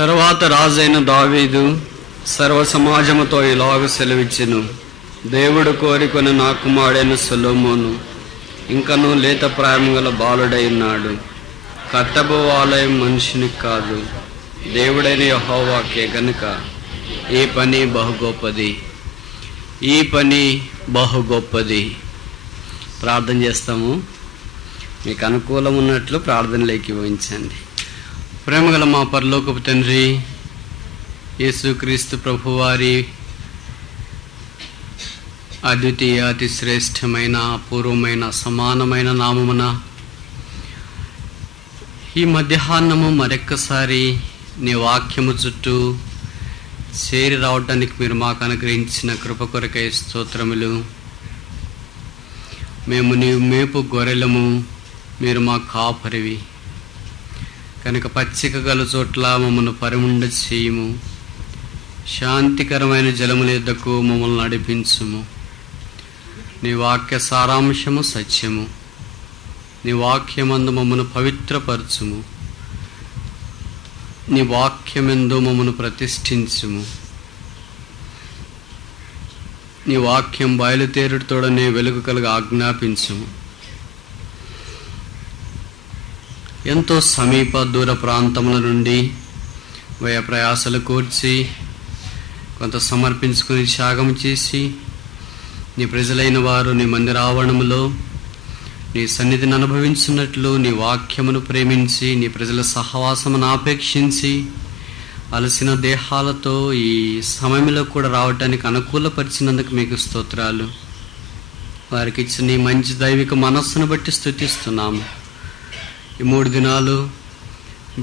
తరువాత రాజైన దావీదు సర్వ సమాజముతో ఇలాగ సెలవిచ్చెను. దేవుడు కోరికొని నా కుమారుడైన సొలొమోను ఇంకనూ లేత ప్రాయం గల బాలుడై ఉన్నాడు. కట్టబో ఆలయం మనుషునికి కాదు, దేవుడైన యెహోవాకే గనుక ఈ పని బహు గొప్పది, ఈ పని బహు గొప్పది. ప్రార్థన చేస్తాము. మీకు అనుకూలం ఉన్నట్లు ప్రార్థనలోకి వహించండి. ప్రేమగల మా పరలోకపు తండ్రి, యేసుక్రీస్తు ప్రభువారి అద్వితీయ అతి శ్రేష్టమైన అపూర్వమైన సమానమైన నామమున ఈ మధ్యాహ్నము మరొక్కసారి నీ వాక్యము చుట్టూ చేరి రావటానికి మీరు మాకు అనుగ్రహించిన కృప కొరకై స్తోత్రములు. మేము నీ మేపు గొర్రెలము, మీరు మా కాపరివి కనుక పచ్చిక గల చోట్ల మమ్మల్ని పరిముండ చేయము. శాంతికరమైన జలముల యొద్దకు మమ్మల్ని నడిపించుము. నీ వాక్య సారాంశము సత్యము. నీ వాక్యమందు మమ్మను పవిత్రపరచుము. నీ వాక్యమెందు మమ్మను ప్రతిష్ఠించుము. నీ వాక్యం బయలుదేరుతోడనే వెలుగు కలుగ ఆజ్ఞాపించుము. ఎంతో సమీప దూర ప్రాంతముల నుండి వ్యయ ప్రయాసలు కూర్చి కొంత సమర్పించుకుని త్యాగం చేసి నీ ప్రజలైన వారు నీ మందిరావరణములో నీ సన్నిధిని అనుభవించున్నట్లు నీ వాక్యమును ప్రేమించి నీ ప్రజల సహవాసమును ఆపేక్షించి అలసిన దేహాలతో ఈ సమయంలో కూడా రావటానికి అనుకూలపరిచినందుకు మీకు స్తోత్రాలు. వారికి ఇచ్చిన ఈ మంచి దైవిక మనస్సును బట్టి స్తుతిస్తున్నాము. ఈ 3 దినాలు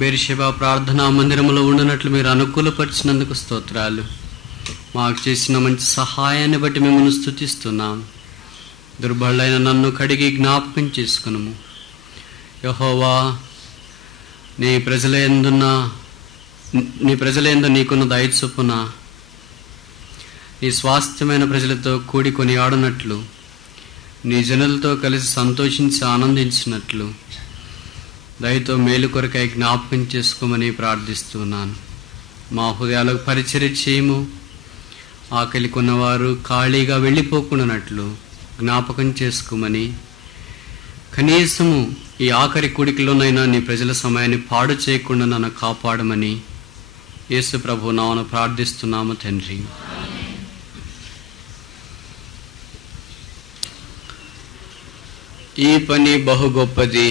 బెర్షెబా ప్రార్థనా మందిరంలో ఉండినట్లు మీరు అనుకూలపరిచినందుకు స్తోత్రాలు. మాకు చేసిన మంచి సహాయాన్ని బట్టి మిమ్మల్ని స్తుతిస్తున్నాం. దుర్బలుడైన నన్ను కడిగి జ్ఞాపకం చేసుకును. యెహోవా, నీ ప్రజలందు నీకున్న దయ చొప్పున నీ స్వాస్థ్యమైన ప్రజలతో కూడికొని ఆడునట్లు, నీ జనులతో కలిసి సంతోషించి ఆనందించినట్లు దయతో మేలు కొరకై జ్ఞాపకం చేసుకోమని ప్రార్థిస్తున్నాను. మా హృదయాలకు పరిచర్య చేయము. ఆకలి కొన్నవారు ఖాళీగా వెళ్ళిపోకుండానట్లు జ్ఞాపకం చేసుకోమని, కనీసము ఈ ఆఖరి కూడికలోనైనా నీ ప్రజల సమయాన్ని పాడు చేయకుండా నన్ను కాపాడమని యేసు ప్రభు నామమున ప్రార్థిస్తున్నాము తండ్రి. ఈ పని బహు గొప్పది.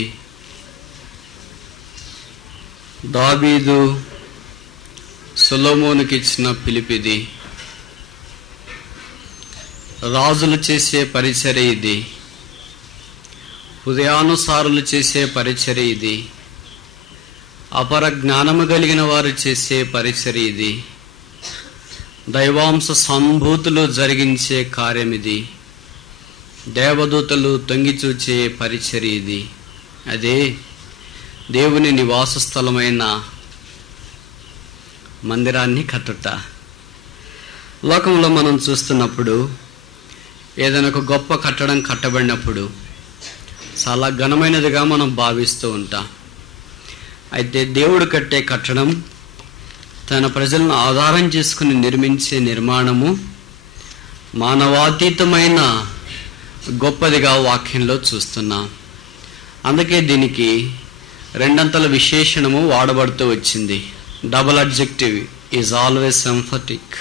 దావీదు సొలొమోనుకి ఇచ్చిన పిలిపిది. రాజులు చేసే పరిచర్య ఇది. హృదయానుసారులు చేసే పరిచర్య ఇది. అపర జ్ఞానము కలిగిన వారు చేసే పరిచర్య ఇది. దైవాంశ సంభూతులు జరిగించే కార్యం ఇది. దేవదూతలు తొంగిచూచే పరిచర్య ఇది. అదే దేవుని నివాస స్థలమైన మందిరాన్ని కట్టుట. లోకంలో మనం చూస్తున్నప్పుడు ఏదైనా ఒక గొప్ప కట్టడం కట్టబడినప్పుడు చాలా ఘనమైనదిగా మనం భావిస్తూ ఉంటాం. అయితే దేవుడు కట్టే కట్టడం, తన ప్రజలను ఆధారం చేసుకుని నిర్మించే నిర్మాణము మానవాతీతమైన గొప్పదిగా వాక్యంలో చూస్తున్నాం. అందుకే దీనికి 2 అంతల విశేషణము వాడబడుతూ వచ్చింది. Double adjective is always emphatic.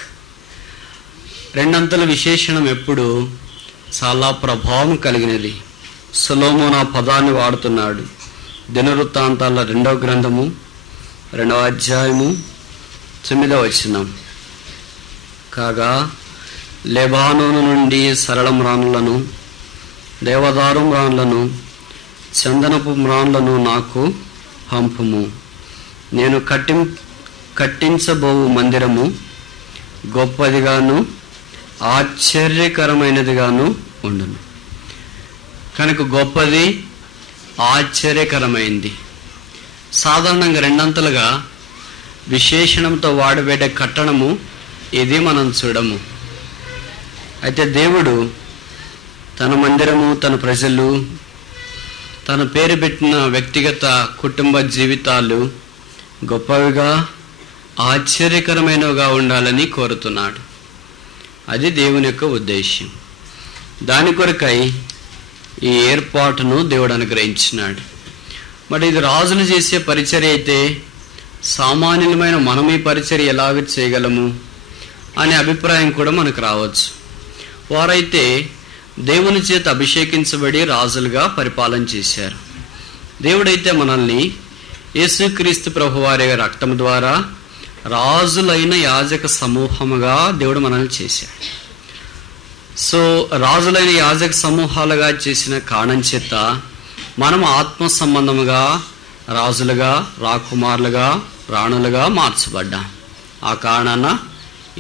2 అంతల విశేషణం ఎప్పుడు చాలా ప్రభావం కలిగినది. సొలొమోను ఆ పదాన్ని వాడుతున్నాడు. దినవృత్తాంతాల 2వ గ్రంథము 2వ అధ్యాయము 9వ వచనం. కాగా లెబానోను నుండి సరళ మ్రానులను, దేవదారు మ్రానులను, చందనపు మ్రానులను నాకు పంపుము. నేను కట్టించబోవు మందిరము గొప్పదిగాను ఆశ్చర్యకరమైనదిగాను ఉండును. కనుక గొప్పది, ఆశ్చర్యకరమైంది. సాధారణంగా 2 అంతలుగా విశేషణంతో వాడబడే కట్టడము ఇది మనం చూడము. అయితే దేవుడు తన మందిరము, తన ప్రజలు, తన పేరు పెట్టిన వ్యక్తిగత కుటుంబ జీవితాలు గొప్పవిగా, ఆశ్చర్యకరమైనవిగా ఉండాలని కోరుతున్నాడు. అది దేవుని యొక్క ఉద్దేశం. దాని కొరకై ఈ ఏర్పాటును దేవుడు అనుగ్రహించినాడు. మరి ఇది రాజులు చేసే పరిచర్య అయితే సామాన్యులమైన మనం ఈ పరిచర్య ఎలాగ చేయగలము అనే అభిప్రాయం కూడా మనకు రావచ్చు. వారైతే దేవుని చేత అభిషేకించబడి రాజులుగా పరిపాలన చేశారు. దేవుడైతే మనల్ని యేసుక్రీస్తు ప్రభువారి రక్తం ద్వారా రాజులైన యాజక సమూహముగా దేవుడు మనల్ని చేశాడు. సో రాజులైన యాజక సమూహాలుగా చేసిన కారణం చేత మనం ఆత్మ సంబంధముగా రాజులుగా, రాకుమారులుగా, రాణులుగా మార్చబడ్డాం. ఆ కారణాన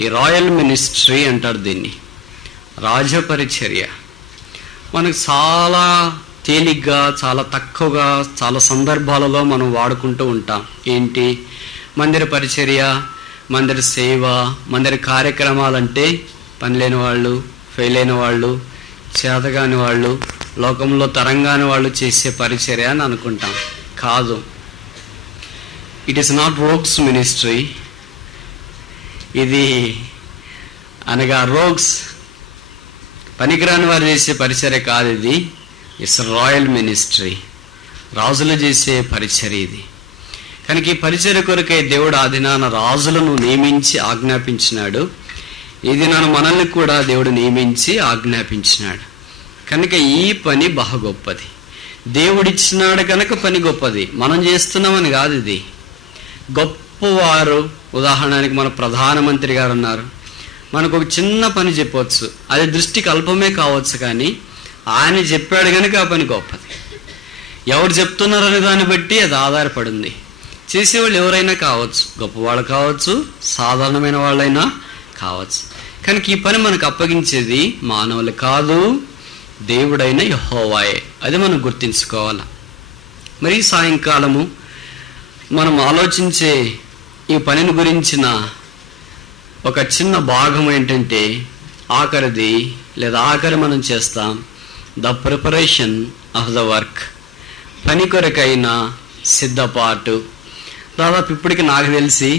ఈ రాయల్ మినిస్ట్రీ అంటారు దీన్ని, రాజపరిచర్య. మనకు చాలా తేలిగ్గా, చాలా తక్కువగా, చాలా సందర్భాలలో మనం వాడుకుంటూ ఉంటాం. ఏంటి? మందిర పరిచర్య, మందిర సేవ, మందిర కార్యక్రమాలంటే పని లేని వాళ్ళు, ఫెయిల్ అయిన వాళ్ళు, చేతగాని వాళ్ళు, లోకంలో తరంగాని వాళ్ళు చేసే పరిచర్య అని అనుకుంటాం. కాదు, it is not rogues ministry. ఇది అనగా రోగ్స్, పనికిరాని వారు చేసే పరిచర్య కాదు. ఇది ఇట్స్ రాయల్ మినిస్ట్రీ, రాజులు చేసే పరిచర్య ఇది. కనుక ఈ పరిచర్య కొరకై దేవుడు ఆ దినాన రాజులను నియమించి ఆజ్ఞాపించినాడు. ఈ దినాన మనల్ని కూడా దేవుడు నియమించి ఆజ్ఞాపించినాడు. కనుక ఈ పని బహు గొప్పది. దేవుడిచ్చినాడు కనుక పని గొప్పది, మనం చేస్తున్నామని కాదు. ఇది గొప్పవారు, ఉదాహరణకి మన ప్రధానమంత్రి గారు ఉన్నారు. మనకు ఒక చిన్న పని చెప్పవచ్చు, అది దృష్టికి అల్పమే కావచ్చు, కానీ ఆయన చెప్పాడు కనుక ఆ పని గొప్పది. ఎవరు చెప్తున్నారనే దాన్ని బట్టి అది ఆధారపడింది. చేసేవాళ్ళు ఎవరైనా కావచ్చు, గొప్పవాళ్ళు కావచ్చు, సాధారణమైన వాళ్ళైనా కావచ్చు. కనుక ఈ పని మనకు అప్పగించేది మానవులు కాదు, దేవుడైన యెహోవాయే. అది మనం గుర్తించుకోవాలి. మరి సాయంకాలము మనం ఆలోచించే ఈ పనిని గురించిన ఒక చిన్న భాగం ఏంటంటే ఆఖరిది, లేదా ఆఖరి మనం చేస్తాం the preparation of the work, పని కొరకైన సిద్ధపాటు. దాదాపు ఇప్పటికి నాకు తెలిసి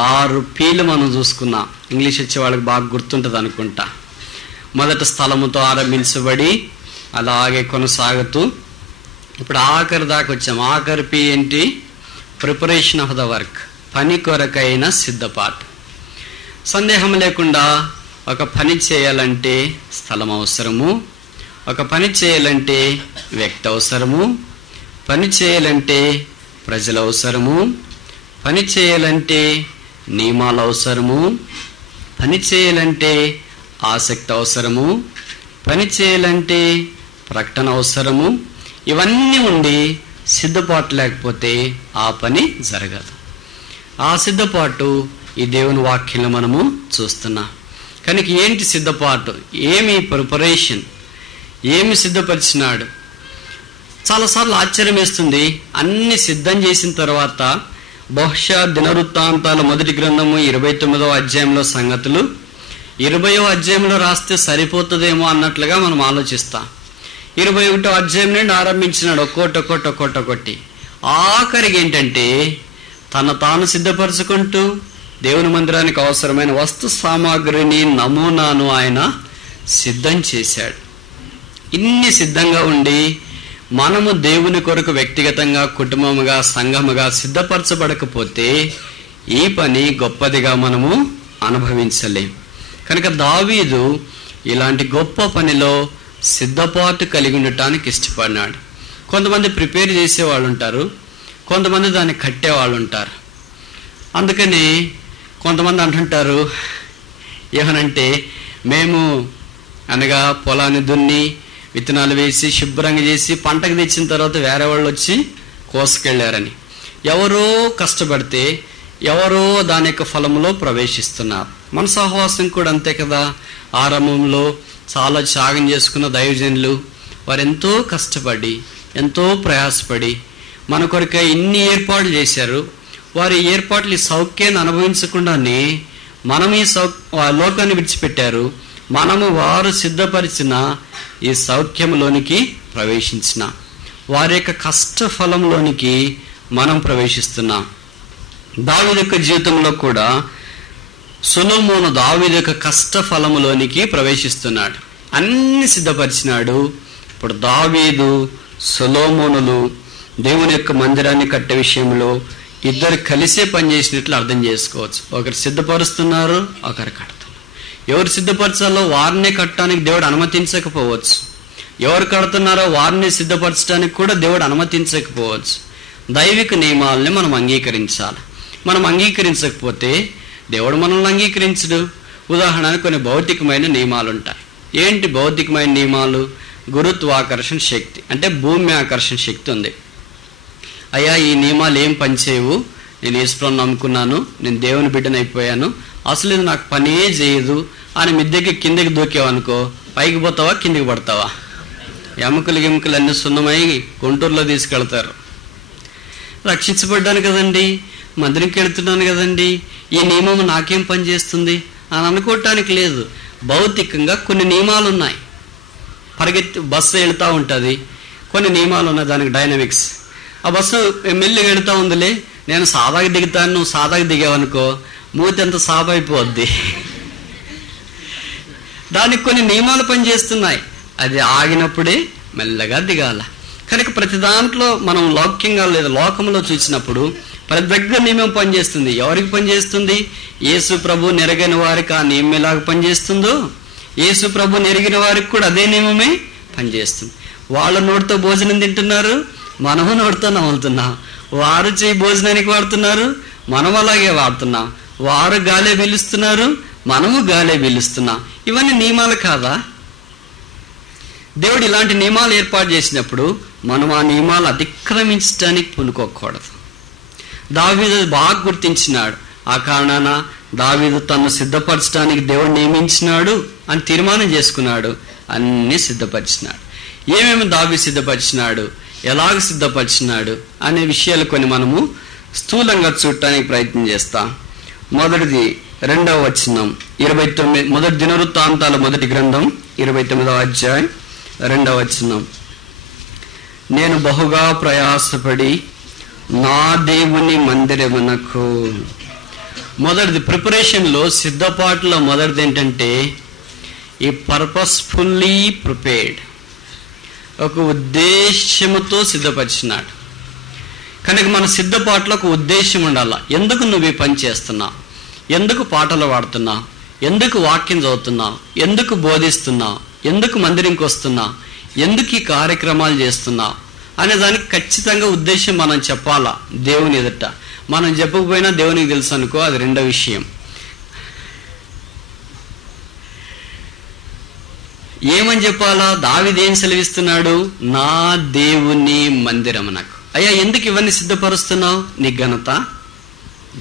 6 P'లు మనం చూసుకున్నాం. ఇంగ్లీష్ వచ్చే వాళ్ళకి బాగా గుర్తుంటుంది అనుకుంటా. మొదట స్థలముతో ఆరంభించబడి అలాగే కొనసాగుతూ ఇప్పుడు ఆఖరి దాకా వచ్చాం. ఆఖరి P ఏంటి? ప్రిపరేషన్ ఆఫ్ ద వర్క్, పని కొరకైన సిద్ధపాటు. సందేహం లేకుండా ఒక పని చేయాలంటే స్థలం అవసరము, ఒక పని చేయాలంటే వ్యక్తి అవసరము, పని చేయాలంటే ప్రజల అవసరము, పని చేయాలంటే నియమాలు అవసరము, పని చేయాలంటే ఆసక్తి అవసరము, పని చేయాలంటే ప్రకటన అవసరము. ఇవన్నీ ఉండి సిద్ధపాటు లేకపోతే ఆ పని జరగదు. ఆ సిద్ధపాటు ఈ దేవుని వాక్యంలో మనము చూస్తున్నాం. కనుక ఏంటి సిద్ధపాటు? ఏమి ప్రిపరేషన్? ఏమి సిద్ధపరిచినాడు? చాలాసార్లు ఆశ్చర్యం వేస్తుంది. అన్ని సిద్ధం చేసిన తర్వాత బహుశా దినవృత్తాంతాల మొదటి గ్రంథము 29వ అధ్యాయంలో సంగతులు 20వ అధ్యాయంలో రాస్తే సరిపోతుందేమో అన్నట్లుగా మనం ఆలోచిస్తాం. 21వ అధ్యాయం నుండి ఆరంభించినాడు ఒక్కొక్కటి. ఆఖరికి ఏంటంటే తను తాను సిద్ధపరచుకుంటూ దేవుని మందిరానికి అవసరమైన వస్తు సామాగ్రిని, నమూనాను ఆయన సిద్ధం చేశాడు. ఇన్ని సిద్ధంగా ఉండి మనము దేవుని కొరకు వ్యక్తిగతంగా, కుటుంబముగా, సంఘముగా సిద్ధపరచబడకపోతే ఈ పని గొప్పదిగా మనము అనుభవించలేం. కనుక దావీదు ఇలాంటి గొప్ప పనిలో సిద్ధపాటు కలిగి ఉండటానికి ఇష్టపడినాడు. కొంతమంది ప్రిపేర్ చేసేవాళ్ళు ఉంటారు, కొంతమంది దాన్ని కట్టేవాళ్ళు ఉంటారు. అందుకని కొంతమంది అంటుంటారు ఏమనంటే, మేము అనగా పొలాన్ని దున్ని విత్తనాలు వేసి శుభ్రంగా చేసి పంటకు తెచ్చిన తర్వాత వేరే వాళ్ళు వచ్చి కోసుకెళ్ళారని. ఎవరో కష్టపడితే ఎవరో దాని యొక్క ఫలంలో ప్రవేశిస్తున్నారు. మన సహవాసం కూడా అంతే కదా. ఆరంభంలో చాలా త్యాగం చేసుకున్న దైవజనులు వారు ఎంతో కష్టపడి, ఎంతో ప్రయాసపడి మన కొరకే ఇన్ని ఏర్పాట్లు చేశారు. వారి ఏర్పాట్లు ఈ సౌఖ్యాన్ని అనుభవించకుండానే మనం ఈ లోకాన్ని విడిచిపెట్టారు. మనము వారు సిద్ధపరిచిన ఈ సౌఖ్యంలోనికి ప్రవేశించిన వారి యొక్క కష్ట ఫలంలోనికి మనం ప్రవేశిస్తున్నాం. దావీదు యొక్క జీవితంలో కూడా సొలొమోను దావీదు యొక్క కష్ట ఫలములోనికి ప్రవేశిస్తున్నాడు. అన్ని సిద్ధపరిచినాడు. ఇప్పుడు దావీదు సొలొమోనులు దేవుని యొక్క మందిరాన్ని కట్టే విషయంలో ఇద్దరు కలిసే పనిచేసినట్లు అర్థం చేసుకోవచ్చు. ఒకరు సిద్ధపరుస్తున్నారు, ఒకరు కడుతున్నారు. ఎవరు సిద్ధపరచాలో వారినే కట్టడానికి దేవుడు అనుమతించకపోవచ్చు. ఎవరు కడుతున్నారో వారిని సిద్ధపరచడానికి కూడా దేవుడు అనుమతించకపోవచ్చు. దైవిక నియమాలని మనం అంగీకరించాలి. మనం అంగీకరించకపోతే దేవుడు మనల్ని అంగీకరించడు. ఉదాహరణకు కొన్ని భౌతికమైన నియమాలు ఉంటాయి. ఏంటి భౌతికమైన నియమాలు? గురుత్వాకర్షణ శక్తి, అంటే భూమి ఆకర్షణ శక్తి ఉంది. అయ్యా, ఈ నియమాలు ఏం పనిచేయవు, నేను యేసుప్రభువుని నమ్ముకున్నాను, నేను దేవుని బిడ్డను అయిపోయాను, అసలు ఇది నాకు పనే చేయదు అని మిద్దెకి కిందకి దూకేవనుకో, పైకి పోతావా కిందికి పడతావా? ఎముకలు అన్నీ సున్నమై గుంటూరులో తీసుకెళ్తారు. రక్షించబడ్డాను కదండి, మందిరంకి వెళుతున్నాను కదండి, ఈ నియమం నాకేం పని చేస్తుంది అని అనుకోవటానికి లేదు. భౌతికంగా కొన్ని నియమాలు ఉన్నాయి. బస్సు వెళుతూ ఉంటుంది, కొన్ని నియమాలు ఉన్నాయి దానికి, డైనమిక్స్. ఆ బస్సు మెల్లిగా వెళుతూ ఉందిలే, నేను సాదాగా దిగుతాను, నువ్వు సాదాగా దిగావనుకో మూతి ఎంత సాఫ్ అయిపోద్ది. దానికి కొన్ని నియమాలు పనిచేస్తున్నాయి. అది ఆగినప్పుడే మెల్లగా దిగాల. కనుక ప్రతి దాంట్లో మనం లౌక్యంగా లేదా లోకంలో చూసినప్పుడు ప్రతి దగ్గర నియమం పనిచేస్తుంది. ఎవరికి పనిచేస్తుంది? యేసు ప్రభు నెరగిన వారికి ఆ నియమం ఎలాగ పనిచేస్తుందో యేసు ప్రభు నెరిగిన వారికి కూడా అదే నియమమే పనిచేస్తుంది. వాళ్ళ నోటితో భోజనం తింటున్నారు, మనము నోటితో నములుతున్నాం. వారు చేయి భోజనానికి వాడుతున్నారు, మనం అలాగే వాడుతున్నాం. వారు గాలే పీలుస్తున్నారు, మనము గాలే పీలుస్తున్నాం. ఇవన్నీ నియమాలు కాదా? దేవుడు ఇలాంటి నియమాలు ఏర్పాటు చేసినప్పుడు మనం ఆ నియమాలు అతిక్రమించడానికి పూనుకోకూడదు. దావీదు బాగా గుర్తించినాడు. ఆ కారణాన దావీదు తను సిద్ధపరచడానికి దేవుడు నియమించినాడు అని తీర్మానం చేసుకున్నాడు. అన్నీ సిద్ధపరిచినాడు. ఏమేమి దావీదు సిద్ధపరిచినాడు, ఎలాగ సిద్ధపరిచినాడు అనే విషయాలు కొన్ని మనము స్థూలంగా చూడటానికి ప్రయత్నం చేస్తాం. మొదటిది 2వ వచనం 29, మొదటి దినవృత్తాంతాల మొదటి గ్రంథం 29వ అధ్యాయం 2వ వచనం. నేను బహుగా ప్రయాసపడి నా దేవుని మందిరమునకు. మొదటిది ప్రిపరేషన్లో, సిద్ధపాటులో మొదటిది ఏంటంటే ఈ పర్పస్ఫుల్లీ ప్రిపేర్డ్, ఒక ఉద్దేశముతో సిద్ధపరిచినాడు. కనుక మన సిద్ధపాటులో ఒక ఉద్దేశం ఉండాల. ఎందుకు నువ్వు ఈ పని చేస్తున్నావు, ఎందుకు పాటలు పాడుతున్నావు, ఎందుకు వాక్యం చదువుతున్నావు, ఎందుకు బోధిస్తున్నావు, ఎందుకు మందిరంకి వస్తున్నావు, ఎందుకు ఈ కార్యక్రమాలు చేస్తున్నావు అనే దానికి ఖచ్చితంగా ఉద్దేశం మనం చెప్పాలా దేవుని ఎదుట. మనం చెప్పకపోయినా దేవునికి తెలుసు అనుకో, అది రెండో విషయం. ఏమని చెప్పాలా? దావీదు ఏం సెలవిస్తున్నాడు? నా దేవుని మందిరమునకు. అయ్యా, ఎందుకు ఇవన్నీ సిద్ధపరుస్తున్నావు? నీ ఘనత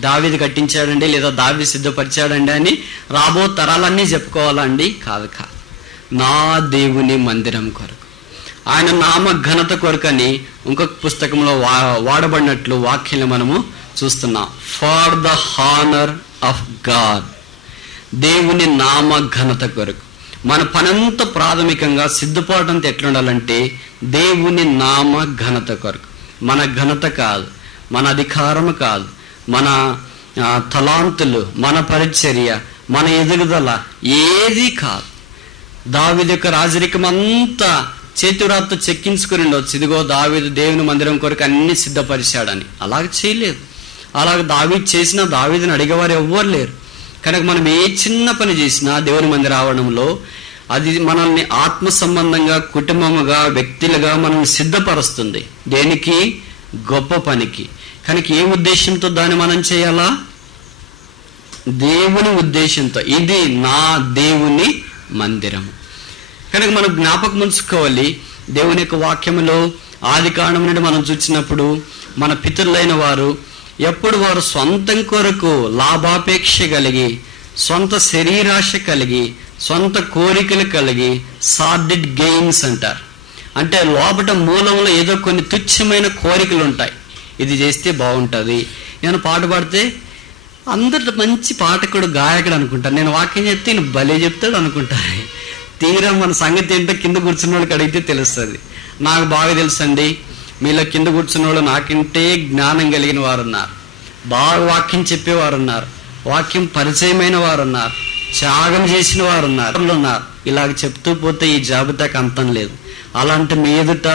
దావీదు కట్టించాడండి, లేదా దావీదు సిద్ధపరిచాడండి అని రాబో తరాలన్నీ చెప్పుకోవాలండి? కాదు కాదు. నా దేవుని మందిరం కొరకు, ఆయన నామ ఘనత కొరకని ఇంకొక పుస్తకంలో వాడబడినట్లు వాక్యాలు మనము చూస్తున్నాం. For the honour of God, దేవుని నామ ఘనత కొరకు. మన పనంతా ప్రాథమికంగా సిద్ధపాటు అంతా ఎట్లుండాలంటే దేవుని నామ ఘనత కొరకు. మన ఘనత కాదు, మన అధికారం కాదు, మన తలాంతులు, మన పరిచర్య, మన ఎదుగుదల ఏది కాదు. దావీదు యొక్క రాజరికం అంతా చేతురాత్తో చెక్కించుకుని ఉండొచ్చు, ఇదిగో దావీదు దేవుని మందిరం కొరకు అన్ని సిద్ధపరిచాడని. అలాగ చేయలేదు. అలాగ దావీదు చేసినా దావీదుని అడిగేవారు ఎవ్వరు లేరు. కనుక మనం ఏ చిన్న పని చేసినా దేవుని మందిరం రావడంలో అది మనల్ని ఆత్మ సంబంధంగా, కుటుంబముగా, వ్యక్తులుగా మనల్ని సిద్ధపరుస్తుంది. దేనికి? గొప్ప పనికి. కనుక ఏ ఉద్దేశంతో దాన్ని మనం చేయాలా? దేవుని ఉద్దేశంతో. ఇది నా దేవుని మందిరము. కనుక మనం జ్ఞాపకం ఉంచుకోవాలి. దేవుని యొక్క వాక్యములో ఆది కాండం నుండి మనం చూసినప్పుడు మన పితరులైన వారు ఎప్పుడు వారు సొంతం కొరకు లాభాపేక్ష కలిగి, సొంత శరీరాశ కలిగి, సొంత కోరికలు కలిగి, సార్డెడ్ గెయిన్స్ అంటారు. అంటే లోపల మూలంలో ఏదో కొన్ని తుచ్చమైన కోరికలు ఉంటాయి. ఇది చేస్తే బాగుంటుంది, నేను పాట పాడితే అందరు మంచి పాటకుడు, గాయకుడు అనుకుంటాను, నేను వాక్యం చెప్తే నేను భలే చెప్తాడు అనుకుంటాను. తీరా మన సంగతి ఏంటో కింద కూర్చున్న వాళ్ళకి అడిగితే తెలుస్తుంది. నాకు బాగా తెలుసండి, మీలో కింద కూర్చున్న వాళ్ళు నాకంటే జ్ఞానం కలిగిన వారు ఉన్నారు. బాగా వాక్యం చెప్పేవారు ఉన్నారు, వాక్యం పరిచయమైన వారు ఉన్నారు, త్యాగం చేసిన వారు ఉన్నారు. ఇలాగ చెప్తూ పోతే ఈ జాబితాకి అంతం లేదు. అలాంటి మీ ఎదుట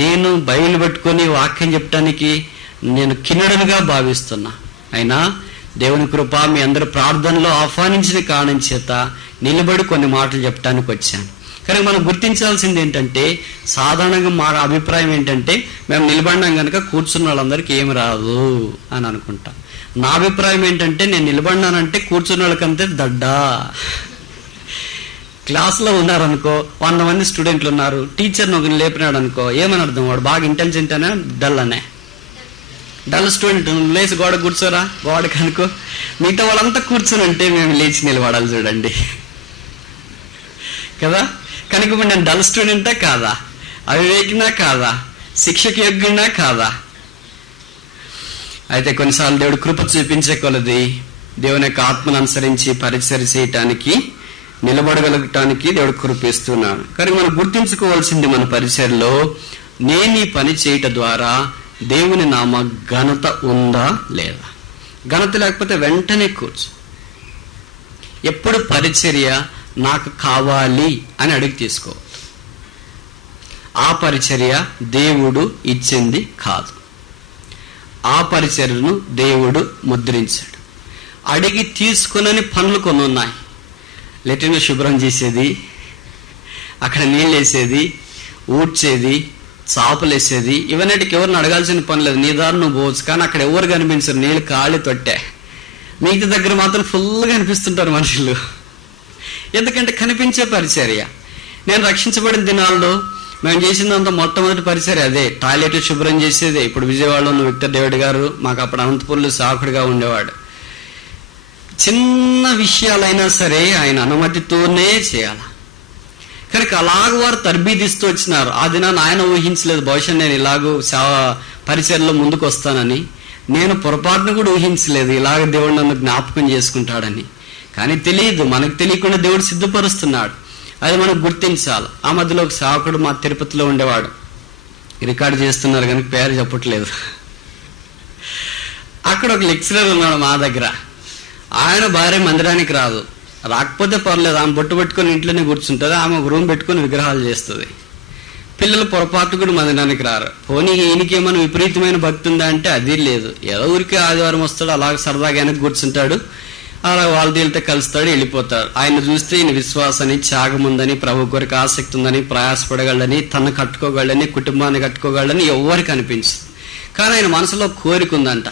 నేను బైబిల్ పట్టుకొని వాక్యం చెప్పడానికి నేను కిన్నడుగా భావిస్తున్నా. అయినా దేవుని కృప మీ అందరూ ప్రార్థనలో ఆహ్వానించిన కారణం చేత నిలబడి కొన్ని మాటలు చెప్పడానికి వచ్చాను. కానీ మనం గుర్తించాల్సింది ఏంటంటే, సాధారణంగా మా అభిప్రాయం ఏంటంటే, మేము నిలబడినాం కనుక కూర్చున్న వాళ్ళందరికీ ఏమి రాదు అని అనుకుంటాం. నా అభిప్రాయం ఏంటంటే, నేను నిలబడినానంటే కూర్చున్న వాళ్ళకంతే దడ్డా. క్లాస్లో ఉన్నారనుకో, 100 మంది స్టూడెంట్లు ఉన్నారు, టీచర్ని ఒకరిని లేపినాడు అనుకో, ఏమని అర్థం? వాడు బాగా ఇంటెలిజెంట్ అనే డల్ అనే. డల్ స్టూడెంట్ లేచి గోడ కూర్చోరా గోడకి అనుకో, మిగతా వాళ్ళంతా కూర్చొని అంటే మేము లేచి నిలబడాలి చూడండి కదా. కనుక నేను డల్ స్టూడెంటా కాదా? అవివేకినా కాదా? శిక్షకు యోగ్యునా కాదా? అయితే కొన్నిసార్లు దేవుడు కృప చూపించే కొలది దేవుని యొక్క ఆత్మను అనుసరించి పరిచర్య చేయటానికి, నిలబడగలగటానికి దేవుడు కృపిస్తున్నాడు. కానీ మనం గుర్తించుకోవాల్సింది మన పరిచర్యలో, నేను ఈ పని చేయటం ద్వారా దేవుని నామ ఘనత ఉందా లేదా? ఘనత లేకపోతే వెంటనే కూర్చో. ఎప్పుడు పరిచర్య నాకు కావాలి అని అడిగి తీసుకో. ఆ పరిచర్య దేవుడు ఇచ్చింది కాదు, ఆ పరిచర్యను దేవుడు ముద్రించాడు. అడిగి తీసుకునని పనులు కొన్ని ఉన్నాయి. లెట్రిన్ శుభ్రం చేసేది, అక్కడ నీళ్ళు వేసేది, ఊడ్చేది, చాపలు వేసేది, ఇవన్నిటికి ఎవరిని అడగాల్సిన పని లేదు. నీ దారి నువ్వు పోవచ్చు. కానీ అక్కడ ఎవరు కనిపించరు, నీళ్ళు కాళ్ళు తొట్టే. మిగతా దగ్గర మాత్రం ఫుల్గా కనిపిస్తుంటారు మనుషులు. ఎందుకంటే కనిపించే పరిచర్య. నేను రక్షించబడిన దినాల్లో మేము చేసిందంతా మొట్టమొదటి పరిచర్య అదే. టాయిలెట్ శుభ్రం చేసేదే. ఇప్పుడు విజయవాడలో ఉన్న విక్టర్ డేవిడ్ గారు మాకు అప్పుడు అనంతపూర్లో సాకుడుగా ఉండేవాడు. చిన్న విషయాలైనా సరే ఆయన అనుమతితోనే చేయాలి. కనుక అలాగ వారు తర్బీదిస్తూ వచ్చినారు. ఆ దినాన్ని ఆయన ఊహించలేదు, బహుశా నేను ఇలాగూ పరిచర్లో ముందుకు వస్తానని. నేను పొరపాటును కూడా ఊహించలేదు ఇలాగ దేవుడు నన్ను జ్ఞాపకం చేసుకుంటాడని. కానీ తెలియదు, మనకు తెలియకుండా దేవుడు సిద్ధపరుస్తున్నాడు. అది మనం గుర్తించాలి. ఆ మధ్యలో ఒక సేవకుడు మా తిరుపతిలో ఉండేవాడు, రికార్డు చేస్తున్నారు కనుక పేరు చెప్పట్లేదు. అక్కడ ఒక లెక్చరర్ ఉన్నాడు మా దగ్గర. ఆయన భార్య మందిరానికి రాదు, రాకపోతే పర్లేదు, ఆమె బొట్టు పెట్టుకుని ఇంట్లోనే కూర్చుంటుంది, ఆమె ఒక రూమ్ పెట్టుకుని విగ్రహాలు చేస్తుంది. పిల్లలు పొరపాటు కూడా మందిరానికి రారు. పోనీ ఈయనకేమైనా విపరీతమైన భక్తి ఉందా అంటే అది లేదు. ఏదో ఊరికి ఆదివారం వస్తాడు, అలాగ సరదాగా వెనక్కి కూర్చుంటాడు, అలా వాళ్ళ దీనితో కలుస్తాడు, వెళ్ళిపోతాడు. ఆయన చూస్తే ఈయన విశ్వాసాన్ని, త్యాగం ఉందని, ప్రభు కొరకు ఆసక్తి ఉందని, ప్రయాసపడగలని, తను కట్టుకోగలని, కుటుంబాన్ని కట్టుకోగలని ఎవరికి అనిపించదు. కానీ ఆయన మనసులో కోరిక ఉందంట.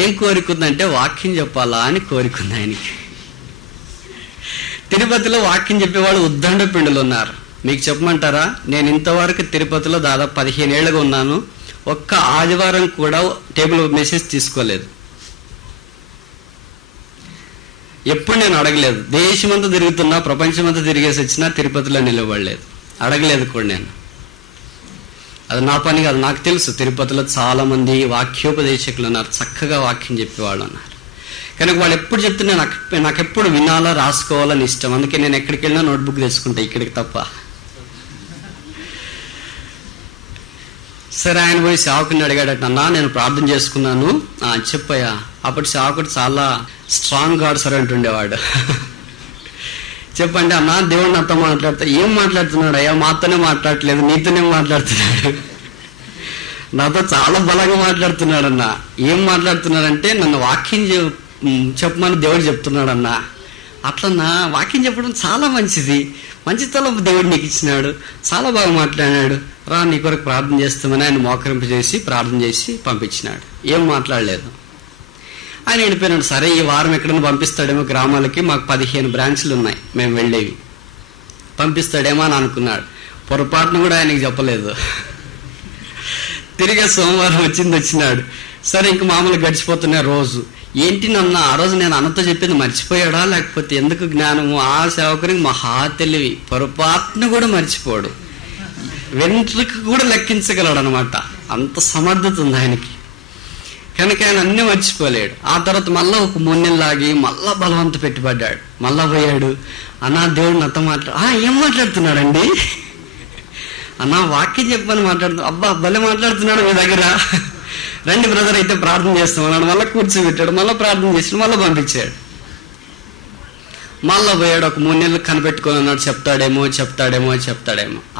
ఏం కోరిక ఉందంటే వాక్యం చెప్పాలా అని కోరిక ఉంది ఆయనకి. తిరుపతిలో వాక్యం చెప్పేవాళ్ళు ఉద్దండ పిండులు ఉన్నారు. మీకు చెప్పమంటారా, నేను ఇంతవరకు తిరుపతిలో దాదాపు 15 ఏళ్ళుగా ఉన్నాను, ఒక్క ఆదివారం కూడా టేబుల్ మెసేజ్ తీసుకోలేదు. ఎప్పుడు నేను అడగలేదు. దేశమంతా తిరుగుతున్నా, ప్రపంచమంతా తిరిగేసి వచ్చినా తిరుపతిలో నిలబడలేదు, అడగలేదు కూడా నేను. అది నా పని కాదు, నాకు తెలుసు తిరుపతిలో చాలా మంది వాక్యోపదేశకులు ఉన్నారు, చక్కగా వాక్యం చెప్పేవాళ్ళు ఉన్నారు. కనుక వాళ్ళు ఎప్పుడు చెప్తున్నా నాకు ఎప్పుడు వినాలా, రాసుకోవాలని ఇష్టం. అందుకే నేను ఎక్కడికి వెళ్ళినా నోట్బుక్ తెచ్చుకుంటా, ఇక్కడికి తప్ప. సరే, ఆయన పోయి సేవకుని అడిగాడట, అన్నా నేను ప్రార్థన చేసుకున్నాను చెప్పయ్యా. అప్పుడు సేవకుడు చాలా స్ట్రాంగ్ గాడ్ సర్ అంటుండేవాడు. చెప్పండి అన్నా, దేవుడు నాతో మాట్లాడుతా. ఏం మాట్లాడుతున్నాడు అయ్యా? మాతోనే మాట్లాడట్లేదు, నీతోనే మాట్లాడుతున్నాడు. నాతో చాలా బలంగా మాట్లాడుతున్నాడు అన్నా. ఏం మాట్లాడుతున్నాడంటే, నన్ను వాక్యం చెప్పమని దేవుడు చెప్తున్నాడన్నా. అట్లన్నా వాక్యం చెప్పడం చాలా మంచిది, మంచి తలం దేవుడు నీకు ఇచ్చినాడు, చాలా బాగా మాట్లాడినాడు, రా నీ కొరకు ప్రార్థన చేస్తామని ఆయన మోకరింపు చేసి ప్రార్థన చేసి పంపించినాడు. ఏం మాట్లాడలేదు. ఆయన వెళ్ళిపోయినాడు. సరే, ఈ వారం ఎక్కడైనా పంపిస్తాడేమో గ్రామాలకి, మాకు 15 బ్రాంచ్లు ఉన్నాయి మేము వెళ్ళేవి, పంపిస్తాడేమో అని అనుకున్నాడు. పొరపాటును కూడా ఆయనకి చెప్పలేదు. తిరిగి సోమవారం వచ్చినాడు. సరే, ఇంక మామూలుగా గడిచిపోతున్నాయి రోజు. ఏంటి నన్న ఆ రోజు నేను అన్నతో చెప్పింది మర్చిపోయాడా, లేకపోతే ఎందుకు జ్ఞానము? ఆ సేవకునికి మహా తెలివి, పొరపాటును కూడా మర్చిపోడు, వెంట్రుకు కూడా లెక్కించగలడు అనమాట, అంత సమర్థత ఉంది ఆయనకి. కనుక ఆయన అన్నీ మర్చిపోలేడు. ఆ తర్వాత మళ్ళా ఒక 3 నెలలు లాగి మళ్ళా బలవంత పెట్టుబడ్డాడు, మళ్ళా పోయాడు. అన్నా దేవుడు నాతో ఏం మాట్లాడుతున్నాడండి అన్నా, వాక్యం చెప్పని మాట్లాడుతున్నా. అబ్బా భలే మాట్లాడుతున్నాడు మీ దగ్గర, రండి బ్రదర్ అయితే ప్రార్థన చేస్తామన్నాడు. మళ్ళీ కూర్చోబెట్టాడు, మళ్ళీ ప్రార్థన చేసాడు, మళ్ళీ పంపించాడు. మళ్ళీ పోయాడు. ఒక 3 నెలలు కనిపెట్టుకొని అన్నాడు, చెప్తాడేమో.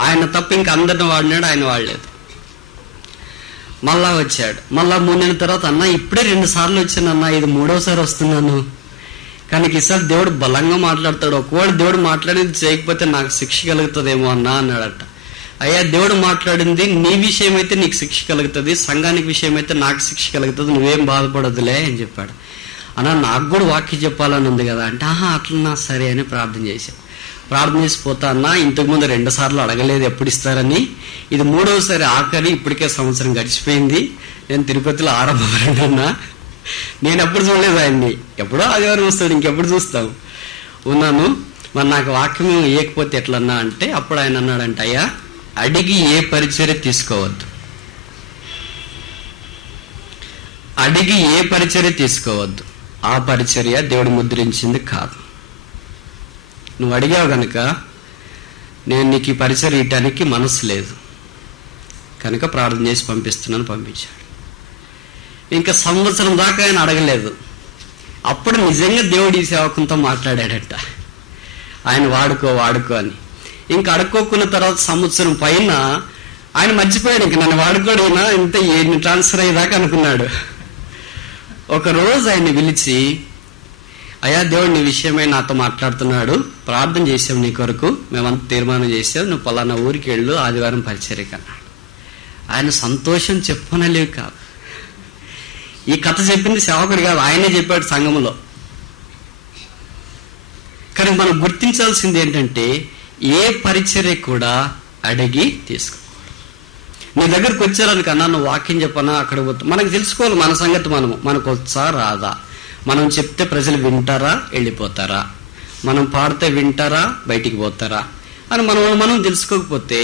ఆయన తప్ప ఇంక అందరిని వాడినాడు, ఆయన వాడలేదు. మళ్ళా వచ్చాడు. మళ్ళా 3 నెలల తర్వాత, అన్న ఇప్పుడే 2 సార్లు వచ్చానన్నా, ఇది 3వసారి వస్తున్నాను. కానీ ఈసారి దేవుడు బలంగా మాట్లాడతాడు, ఒకవేళ దేవుడు మాట్లాడేది చేయకపోతే నాకు శిక్ష కలుగుతుందేమో అన్నా అన్నాడట. అయ్యా, దేవుడు మాట్లాడింది నీ విషయం అయితే నీకు శిక్ష కలుగుతుంది, సంఘానికి విషయం అయితే నాకు శిక్ష కలుగుతుంది, నువ్వేం బాధపడదులే అని చెప్పాడు. అన్నా నాకు కూడా వాక్యం చెప్పాలని ఉంది కదా అంటే, అట్లన్నా సరే అని ప్రార్థన చేశాను. ప్రార్థన చేసి పోతా అన్నా, ఇంతకుముందు 2 సార్లు అడగలేదు ఎప్పుడు ఇస్తారని, ఇది 3వసారి ఆఖరి, ఇప్పటికే సంవత్సరం గడిచిపోయింది. నేను తిరుపతిలో ఆరంభమన్నా, నేను ఎప్పుడు చూడలేదు ఆయన్ని, ఎప్పుడో ఆదివారం వస్తాడు, ఇంకెప్పుడు చూస్తాం ఉన్నాను. మరి నాకు వాక్యం ఇవ్వకపోతే ఎట్లన్నా అంటే, అప్పుడు ఆయన అన్నాడంట, అయ్యా అడిగి ఏ పరిచర్య తీసుకోవద్దు, ఆ పరిచర్య దేవుడు ముద్రించింది కాదు. నువ్వు అడిగావు కనుక నేను నీకు ఈ పరిచర్య ఇవ్వటానికి మనసు లేదు కనుక ప్రార్థన చేసి పంపించాడు. ఇంకా సంవత్సరం దాకా ఆయన అడగలేదు. అప్పుడు నిజంగా దేవుడు ఈ సేవకునితో మాట్లాడాడట, ఆయన వాడుకో అని. ఇంకా అడుక్కోకున్న తర్వాత సంవత్సరం పైన ఆయన మర్చిపోయాడు, ఇంక నన్ను వాడుకోడైనా ఇంత ఎన్ని ట్రాన్స్ఫర్ అయ్యేదాకా అనుకున్నాడు. ఒక రోజు ఆయన్ని పిలిచి, అయ్యా దేవుడు నీ విషయమై నాతో మాట్లాడుతున్నాడు, ప్రార్థన చేసాం నీ కొరకు, మేమంతా తీర్మానం చేసాం, నువ్వు పలానా ఊరికి వెళ్ళు ఆదివారం పరిచర్యకు అన్నాడు. ఆయన సంతోషం చెప్పనలేవు కాదు. ఈ కథ చెప్పింది సేవకుడు కాదు, ఆయనే చెప్పాడు సంఘములో. కానీ మనం గుర్తించాల్సింది ఏంటంటే, ఏ పరిచర్య కూడా అడిగి తీసుకో. నీ దగ్గరకు వచ్చారనుకన్నా నువ్వు వాక్యం చెప్పనా అక్కడ మనకు తెలుసుకోవాలి మన సంగతి, మనకు వచ్చా రాదా, మనం చెప్తే ప్రజలు వింటారా వెళ్ళిపోతారా, మనం పాడితే వింటారా బయటికి పోతారా అని మనం తెలుసుకోకపోతే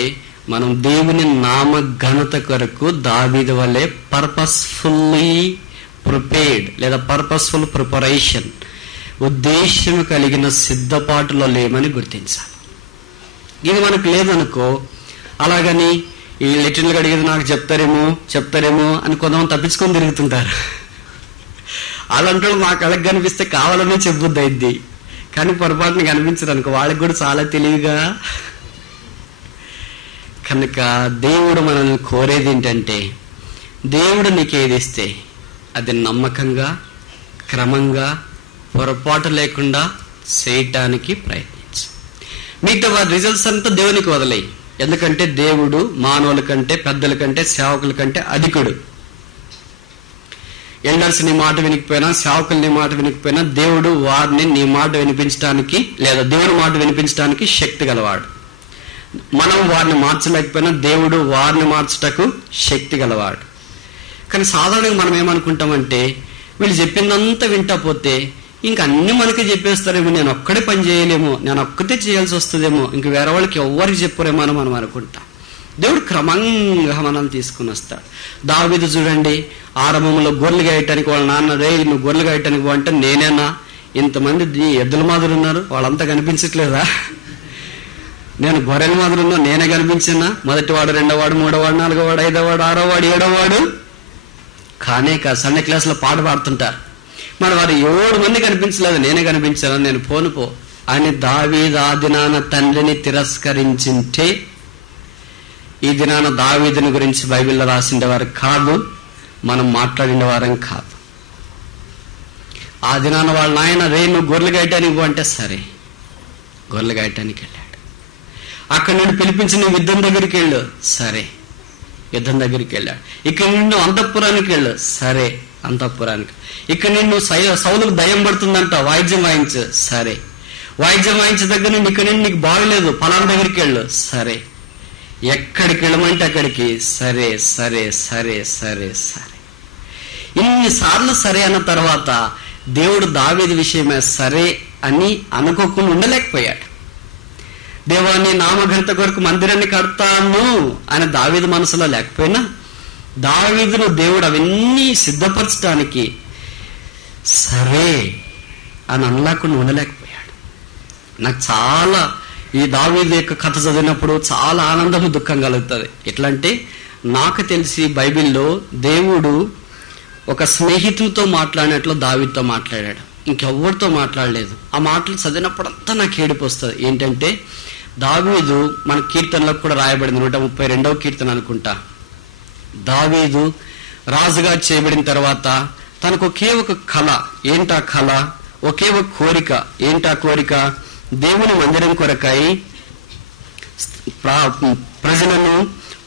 మనం దేవుని నామ ఘనత కొరకు దావీదు వలె పర్పస్ఫుల్లీ ప్రిపేర్డ్ లేదా పర్పస్ఫుల్ ప్రిపరేషన్, ఉద్దేశం కలిగిన సిద్ధపాటులో లేమని గుర్తించాలి. ఇది మనకు లేదనుకో, అలాగని ఈ లెటర్లు అడిగేది నాకు చెప్తారేమో అని కొంతమంది తప్పించుకొని తిరుగుతుంటారు. అలాంటి మా కళ్ళకి కనిపిస్తే కావాలనే చెప్పుద్ది అయింది, కానీ పొరపాటున కనిపించదు అనుకో, వాళ్ళకి కూడా చాలా తెలివిగా. కనుక దేవుడు మనల్ని కోరేది ఏంటంటే, దేవుడు నీకు ఏది ఇస్తే అది నమ్మకంగా క్రమంగా పొరపాటు లేకుండా చేయటానికి ప్రయత్నించు. మిగతా వారి రిజల్ట్స్ అంతా దేవునికి వదిలేయి. ఎందుకంటే దేవుడు మానవుల కంటే, పెద్దల కంటే, సేవకుల కంటే అధికుడు. ఎల్డర్స్ నీ మాట వినికపోయినా, సేవకులు నీ మాట వినికపోయినా, దేవుడు వారిని నీ మాట వినిపించడానికి లేదా దేవుడి మాట వినిపించడానికి శక్తి గలవాడు. మనం వారిని మార్చలేకపోయినా దేవుడు వారిని మార్చటకు శక్తి గలవాడు. కానీ సాధారణంగా మనం ఏమనుకుంటామంటే, వీళ్ళు చెప్పిందంతా వింటా పోతే ఇంక అన్ని మనకే చెప్పేస్తారేమో, నేను ఒక్కడే పని చేయలేమో, నేను ఒక్కటే చేయాల్సి వస్తుందేమో, ఇంక వేరే వాళ్ళకి ఎవరికి చెప్పరేమో అని మనం అనుకుంటాం. దేవుడు క్రమంగా మనల్ని తీసుకుని వస్తాడు. దావీదు చూడండి, ఆరంభంలో గొర్రెలు గాయటానికి వాళ్ళ నాన్న, రే నువ్వు గొర్రెలు గాయటానికి అంటే నేనేనా, ఇంతమంది ఎద్దుల మాదిరి ఉన్నారు వాళ్ళంతా కనిపించట్లేదా, నేను గొర్రెల మాదిరి ఉన్నా నేనే కనిపించినా, మొదటివాడు, రెండోవాడు, మూడోవాడు, నాలుగోవాడు, ఐదోవాడు, ఆరోవాడు, ఏడోవాడు కానీ సండే క్లాసులో పాట పాడుతుంటారు. మరి వారు 7 మంది కనిపించలేదు, నేనే కనిపించాను, నేను పో అని దావీదు ఆ దినాన తండ్రిని తిరస్కరించింటే ఈ దినాన దావీదుని గురించి బైబిల్లో రాసిండేవారు కాదు, మనం మాట్లాడినవారం కాదు. ఆ దినాన వాళ్ళ నాయన, రే నువ్వు గొర్రెలు గాయటానికి అంటే సరే గొర్రెలు గాయటానికి వెళ్ళాడు. అక్కడ నుండి పిలిపించి నువ్వు యుద్ధం దగ్గరికి వెళ్ళు, సరే యుద్ధం దగ్గరికి వెళ్ళాడు. ఇక్కడ నుండి అంతఃపురానికి వెళ్ళు, సరే అంతఃపురానికి. ఇక్కడ నుండి సౌలుకు దయ్యం పడుతుందంట, వాయిద్యం వాయించు, సరే వాయిద్యం వాయించే దగ్గర నుండి ఇక్కడ నుండి నీకు బాగలేదు పలానా దగ్గరికి వెళ్ళు, సరే ఎక్కడికి వెళ్ళమంటే అక్కడికి, సరే సరే సరే సరే సరే. ఇన్నిసార్లు సరే అన్న తర్వాత దేవుడు దావీదు విషయమే సరే అని అనుకోకుండా ఉండలేకపోయాడు. దేవాన్ని నామఘనత కొరకు మందిరాన్ని కడతాను అని దావీదు మనసులో లేకపోయినా, దావీదును దేవుడు అవన్నీ సిద్ధపరచడానికి సరే అని అనలేకుండా ఉండలేకపోయాడు. నాకు చాలా ఈ దావీదు యొక్క కథ చదివినప్పుడు చాలా ఆనందము దుఃఖం కలుగుతుంది. ఎట్లంటే, నాకు తెలిసి బైబిల్లో దేవుడు ఒక స్నేహితులతో మాట్లాడినట్లు దావీదుతో మాట్లాడాడు, ఇంకెవ్వరితో మాట్లాడలేదు. ఆ మాటలు చదివినప్పుడంతా నాకు ఏడుపు వస్తుంది. ఏంటంటే దావీదు మన కీర్తనలో కూడా రాయబడింది, 132వ కీర్తన అనుకుంటా. దావీదు రాజుగా చేయబడిన తర్వాత తనకు ఒకే ఒక కళ. ఏంటా కళ? ఒకే ఒక కోరిక. ఏంటా కోరిక? దేవుని మందిరం కొరకై ప్రజలను,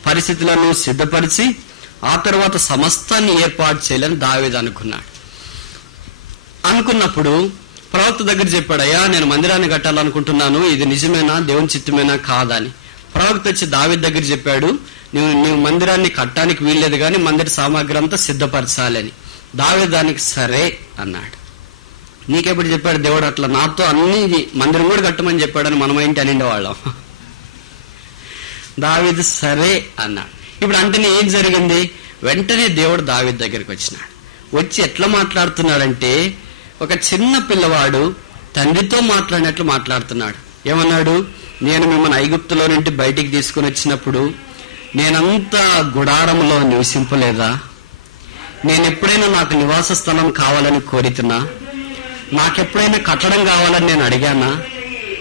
పరిస్థితులను సిద్ధపరిచి ఆ తర్వాత సమస్తాన్ని ఏర్పాటు చేయాలని దావీదు అనుకున్నప్పుడు ప్రవక్త దగ్గర చెప్పాడు, అయ్యా నేను మందిరాన్ని కట్టాలనుకుంటున్నాను, ఇది నిజమేనా, దేవుని చిత్తమేనా కాదా అని. ప్రవక్త వచ్చి దావీదు దగ్గర చెప్పాడు, నువ్వు మందిరాన్ని కట్టడానికి వీల్లేదు కానీ మందిర సామాగ్రి అంతా సిద్ధపరచాలని. దావీదు దానికి సరే అన్నాడు. నీకెప్పుడు చెప్పాడు దేవుడు అట్లా? నాతో అన్ని మందిరం కూడా కట్టమని చెప్పాడని మనం ఏంటి అనిండేవాళ్ళం. దావీదు సరే అన్నాడు. ఇప్పుడు అంటేనే ఏం జరిగింది? వెంటనే దేవుడు దావీదు దగ్గరికి వచ్చినాడు. వచ్చి ఎట్లా మాట్లాడుతున్నాడంటే ఒక చిన్న పిల్లవాడు తండ్రితో మాట్లాడినట్లు మాట్లాడుతున్నాడు. ఏమన్నాడు? నేను మిమ్మల్ని ఐగుప్తులో నుండి బయటికి తీసుకుని వచ్చినప్పుడు నేనంతా గుడారంలో నివసింపలేదా? నేను ఎప్పుడైనా నాకు నివాస స్థలం కావాలని కోరితున్నా? నాకెప్పుడైనా కట్టడం కావాలని నేను అడిగానా?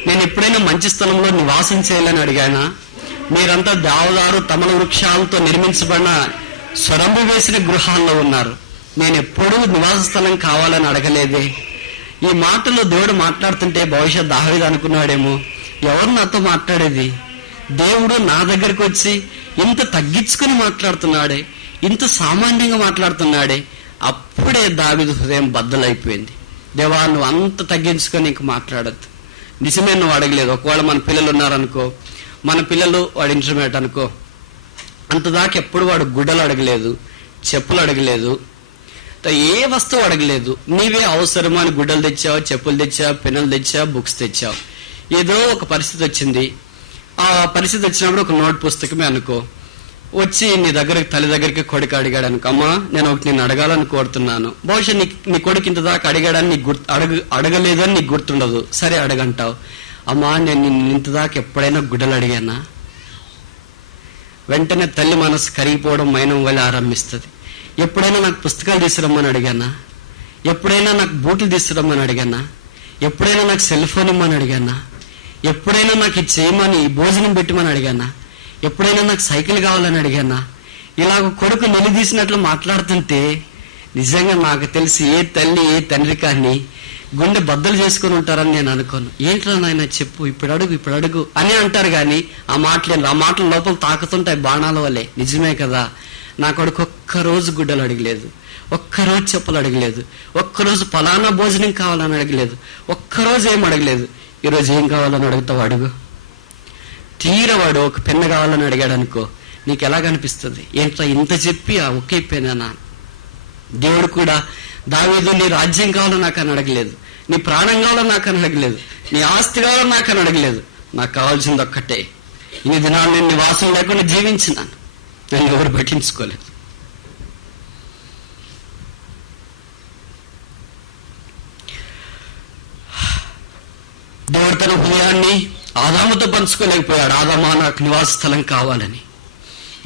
నేను ఎప్పుడైనా మంచి స్థలంలో నివాసం చేయాలని అడిగానా? మీరంతా దేవదారు తమల వృక్షాలతో నిర్మించబడిన స్వరంబు వేసిన గృహాల్లో ఉన్నారు. నేను ఎప్పుడూ నివాస స్థలం కావాలని అడగలేదే. ఈ మాటలో దేవుడు మాట్లాడుతుంటే బహుశా దావీదు అనుకున్నాడేమో, ఎవరు నాతో మాట్లాడేది? దేవుడు నా దగ్గరికి వచ్చి ఇంత తగ్గించుకుని మాట్లాడుతున్నాడే, ఇంత సామాన్యంగా మాట్లాడుతున్నాడే. అప్పుడే దావీదు హృదయం బద్దలైపోయింది. దేవా, నువ్వు అంత తగ్గించుకొని ఇంక మాట్లాడద్దు. నిజమే, నువ్వు అడగలేదు. ఒకవేళ మన పిల్లలు ఉన్నారనుకో, మన పిల్లలు వాడు ఇంటర్మీడియట్ అనుకో, అంతదాకా ఎప్పుడు వాడు గుడ్డలు అడగలేదు, చెప్పులు అడగలేదు, ఏ వస్తువు అడగలేదు. నీవే అవసరమా అని గుడ్డలు తెచ్చావు, చెప్పులు తెచ్చావు, పెన్నులు తెచ్చావు, బుక్స్ తెచ్చావు. ఏదో ఒక పరిస్థితి వచ్చింది. ఆ పరిస్థితి వచ్చినప్పుడు ఒక నోట్ పుస్తకమే అనుకో, వచ్చి నీ దగ్గరికి తల్లి దగ్గరికి కొడుకు అడిగాడు అనుకో, అమ్మా నేను ఒకటి నేను అడగాలని కోరుతున్నాను. బహుశా నీ కొడుకు ఇంత దాకా అడిగాడని అడగలేదని నీకు గుర్తుండదు. సరే అడగంటావు. అమ్మా నేను ఇంత దాకా ఎప్పుడైనా గుడ్డలు అడిగానా? వెంటనే తల్లి మనసు కరిగిపోవడం మైనం వల్ల ఆరంభిస్తుంది. ఎప్పుడైనా నాకు పుస్తకాలు తీసుకురమ్మని అడిగానా? ఎప్పుడైనా నాకు బూట్లు తీసుకురమ్మని అడిగానా? ఎప్పుడైనా నాకు సెల్ ఫోన్ ఇమ్మని అడిగానా? ఎప్పుడైనా నాకు ఇది చేయమని భోజనం పెట్టమని అడిగానా? ఎప్పుడైనా నాకు సైకిల్ కావాలని అడిగానా? ఇలాగ కొడుకు నిలదీసినట్లు మాట్లాడుతుంటే నిజంగా నాకు తెలిసి ఏ తల్లి ఏ తండ్రి కానీ గుండె బద్దలు చేసుకుని ఉంటారని నేను అనుకోను. ఏంట్రా నాయన చెప్పు, ఇప్పుడు అడుగు అని అంటారు. కానీ ఆ మాటల లోపల తాకుతుంటాయి బాణాల వల్లే. నిజమే కదా, నా కొడుకు ఒక్కరోజు గుడ్డలు అడగలేదు, ఒక్కరోజు చెప్పులు అడగలేదు, ఒక్కరోజు ఫలానా భోజనం కావాలని అడగలేదు, ఒక్కరోజు ఏం అడగలేదు. ఈరోజు ఏం కావాలని అడుగుతావు? అడుగు. తీరవాడు ఒక పెన్ను కావాలని అడిగాడు అనుకో, నీకు ఎలాగనిపిస్తుంది? ఏంట్రా ఇంత చెప్పి ఆ ఒకే పెన్నా? దేవుడు కూడా దావీదు నీ రాజ్యం కావాలని నాకు అని అడగలేదు, నీ ప్రాణం కావాలని నాకు అని అడగలేదు, నీ ఆస్తి కావాలని నాకు అని అడగలేదు. నాకు కావాల్సింది ఒక్కటే, ఇన్ని దినాలు నేను నివాసం లేకుండా జీవించినాను, నన్ను ఎవరు పట్టించుకోలేదు. దేవుడు తన హృదయాన్ని ఆదాముతో పంచుకోలేకపోయాడు, ఆదామా నాకు నివాస స్థలం కావాలని.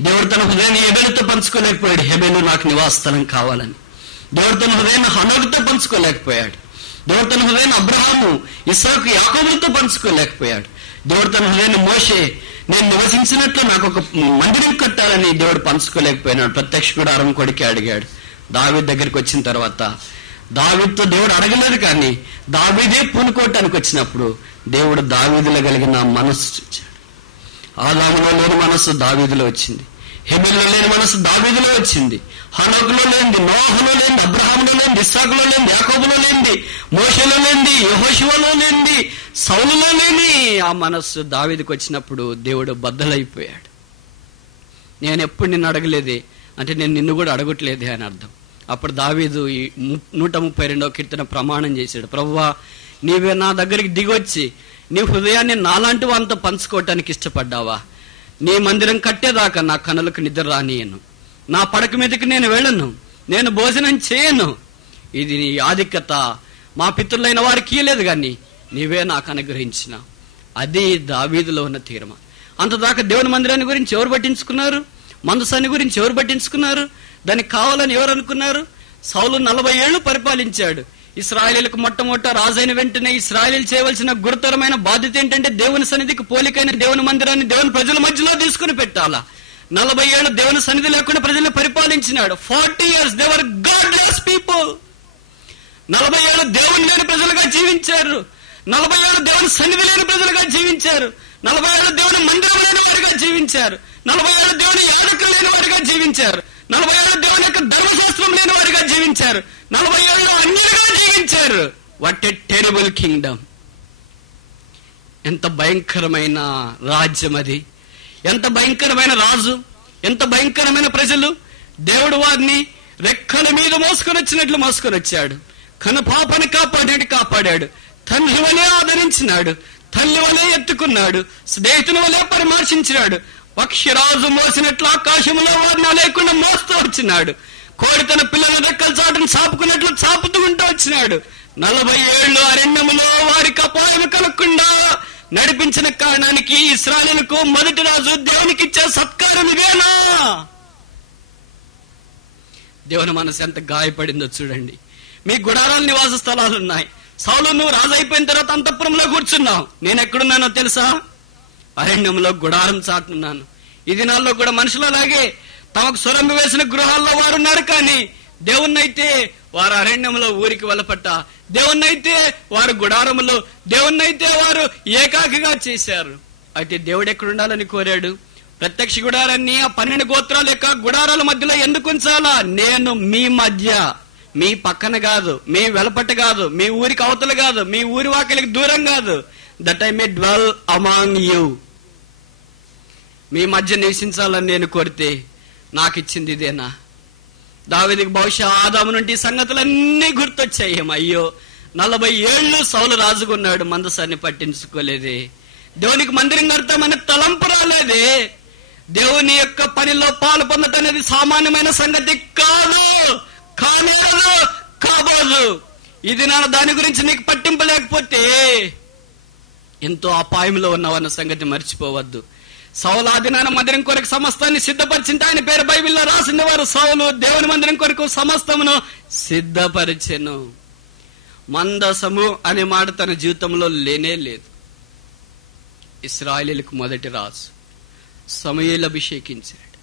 దేవుడు తన హృదయాన్ని హెబెలుతో పంచుకోలేకపోయాడు, హెబెలు నాకు నివాస స్థలం కావాలని. దేవుడు తన హృదయాన్ని హనోకుతో పంచుకోలేకపోయాడు. దేవుడు తన హృదయాన్ని అబ్రహాము, ఇస్సాకు, యాకోబులతో పంచుకోలేకపోయాడు. దేవుడు తన హృదయాన్ని మోషే, నేను నివసించినట్లు నాకు ఒక మందిరం కట్టాలని దేవుడు పంచుకోలేకపోయినాడు. ప్రత్యక్ష గుడారం కొడుకే అడిగాడు. దావీదు దగ్గరికి వచ్చిన తర్వాత దావీదుతో దేవుడు అడగలేదు, కానీ దావీదే పూనుకోవటానికి వచ్చినప్పుడు దేవుడు దావీదులో కలిగిన మనస్సు చూచాడు. ఆదాములో లేని మనస్సు దావీదులో వచ్చింది, హెబెలులో లేని మనస్సు దావీదులో వచ్చింది, హనోకులో లేనిది, నోహులో లేనిది, అబ్రహాములో లేనిది, ఇస్సాకులో లేనిది, యాకోబులో లేనిది, మోషేలో లేనిది, యెహోషువలో లేనిది, సౌలులో లేని ఆ మనస్సు దావీదుకు వచ్చినప్పుడు దేవుడు బద్దలైపోయాడు. నేను ఎప్పుడు నిన్ను అడగలేదే అంటే నేను నిన్ను కూడా అడగట్లేదే అని అర్థం. అప్పుడు దావీదు ఈ 132వ కీర్తన ప్రమాణం చేశాడు, ప్రభువా నీవే నా దగ్గరికి దిగొచ్చి నీ హృదయాన్ని నాలాంటి వాంతో పంచుకోవటానికి ఇష్టపడ్డావా? నీ మందిరం కట్టేదాకా నా కనులకు నిద్ర రానియను, నా పడక మీదకి నేను వెళ్ళను, నేను భోజనం చేయను. ఇది నీ ఆధిక్యత మా పితరులైన వారికి ఇయ్యలేదు, కానీ నీవే నాకు అనుగ్రహించిన. అది దావీదులో ఉన్న తీర్మానం. అంతదాకా దేవుని మందిరాన్ని గురించి ఎవరు పట్టించుకున్నారు? మందసాన్ని గురించి ఎవరు పట్టించుకున్నారు? దానికి కావాలని ఎవరు అనుకున్నారు? సౌలు 40 ఏళ్లు పరిపాలించాడు. ఇశ్రాయేలీయులకు మొట్టమొదట రాజైన వెంటనే ఇశ్రాయేలీయులు చేయవలసిన గురుతరమైన బాధ్యత ఏంటంటే దేవుని సన్నిధికి పోలికైన దేవుని మందిరాన్ని దేవుని ప్రజల మధ్యలో తీసుకుని పెట్టాలా. 40 ఏళ్ళు దేవుని సన్నిధి లేకుండా ప్రజల్ని పరిపాలించినాడు. 40 years they were godless people. 40 ఏళ్ళు దేవుని లేని ప్రజలుగా జీవించారు. 40 ఏళ్ళు దేవుని సన్నిధి లేని ప్రజలుగా జీవించారు. 40 ఏళ్ళు దేవుని మందిరం లేని వారిగా జీవించారు. 40 ఏళ్ళు దేవుని యాజకులు లేని వారిగా జీవించారు. 40 ఏళ్ళు దేవుని యొక్క ధర్మశాస్త్రం లేని వారిగా జీవించారు. 40 ఏళ్ళు అన్యాయంగా జీవించారు. What a terrible Kingdom! ఎంత భయంకరమైన రాజ్యం అది! ఎంత భయంకరమైన రాజు! ఎంత భయంకరమైన ప్రజలు! దేవుడు వారిని రెక్కల మీద మోసుకొని వచ్చినట్లు మోసుకొని వచ్చాడు. కనుపాపని కాపాడాడు. తల్లి వలె ఆదరించినాడు. తల్లి వలె ఎత్తుకున్నాడు. స్నేహితుని వలె పరామర్శించినాడు. పక్షిరాజు మోసినట్లు ఆకాశంలో వారిని లేకుండా మోస్తూ వచ్చినాడు. కోడి తన పిల్లల రెక్కల చాటును చాపుకున్నట్లు చాపుతూ ఉంటూ వచ్చినాడు. 40 ఏళ్ళు అరణ్యములో వారికి అపాయం కలగకుండా నడిపించిన కారణానికి ఇశ్రాయేలుకు మొదటి రాజు దేవునికి ఇచ్చే సత్కారం ఇదేనా? దేవుని మనసు ఎంత గాయపడిందో చూడండి. మీ గుడారాల నివాస స్థలాలు ఉన్నాయి. సౌలు నువ్వు రాజు అయిపోయిన తర్వాత అంతఃపురంలో కూర్చున్నావు. నేను ఎక్కడున్నానో తెలుసా? అరణ్యంలో గుడారం చాటున్నాను. ఈ దినాల్లో కూడా మనుషులు అలాగే తమకు సొరంబు వేసిన గృహాల్లో వారు ఉన్నారు. కానీ దేవుణ్ణైతే వారు అరణ్యంలో ఊరికి వెళ్ళపట్ట, దేవుణ్ణైతే వారు గుడారములో, దేవుణ్ణైతే వారు ఏకాకిగా చేశారు. అయితే దేవుడు ఎక్కడుండాలని కోరాడు? ప్రత్యక్ష గుడారాన్ని ఆ 12 గోత్రాల యొక్క గుడారాల మధ్యలో ఎందుకు ఉంచాలా? నేను మీ మధ్య, మీ పక్కన కాదు, మీ వెలపట్ట కాదు, మీ ఊరికి అవతల కాదు, మీ ఊరి వాకిలికి దూరం కాదు. That I may dwell among you. మీ మధ్య నివసించాలని నేను కోరితే నాకు ఇచ్చింది ఇదేనా? దావీదుకు బహుశా ఆదాము నుండి సంగతులన్నీ గుర్తొచ్చాయి. అయ్యో, 40 ఏళ్ళు సౌలు రాజుకున్నాడు, మందసాన్ని పట్టించుకోలేదే. దేవునికి మందిరం కడతామని తలంపు రాలేదే. దేవుని యొక్క పనిలో పాలు పొందటం అనేది సామాన్యమైన సంగతి కాదు, కాబోదు. ఇది నా దాని గురించి నీకు పట్టింపు లేకపోతే ఎంతో అపాయంలో ఉన్నావన్న సంగతి మర్చిపోవద్దు. సౌలు ఆ దినాన మందిరం కొరకు సమస్తాన్ని సిద్ధపరిచింది. ఆయన పేరు బైబిల్లో రాసింది వారు సౌలు దేవుని మందిరం కొరకు సమస్తమును సిద్ధపరిచెను. మందసము అనే మాట తన జీవితంలో లేనే లేదు. ఇశ్రాయేలీయులకు మొదటి రాజు సమూయేలు అభిషేకించాడు,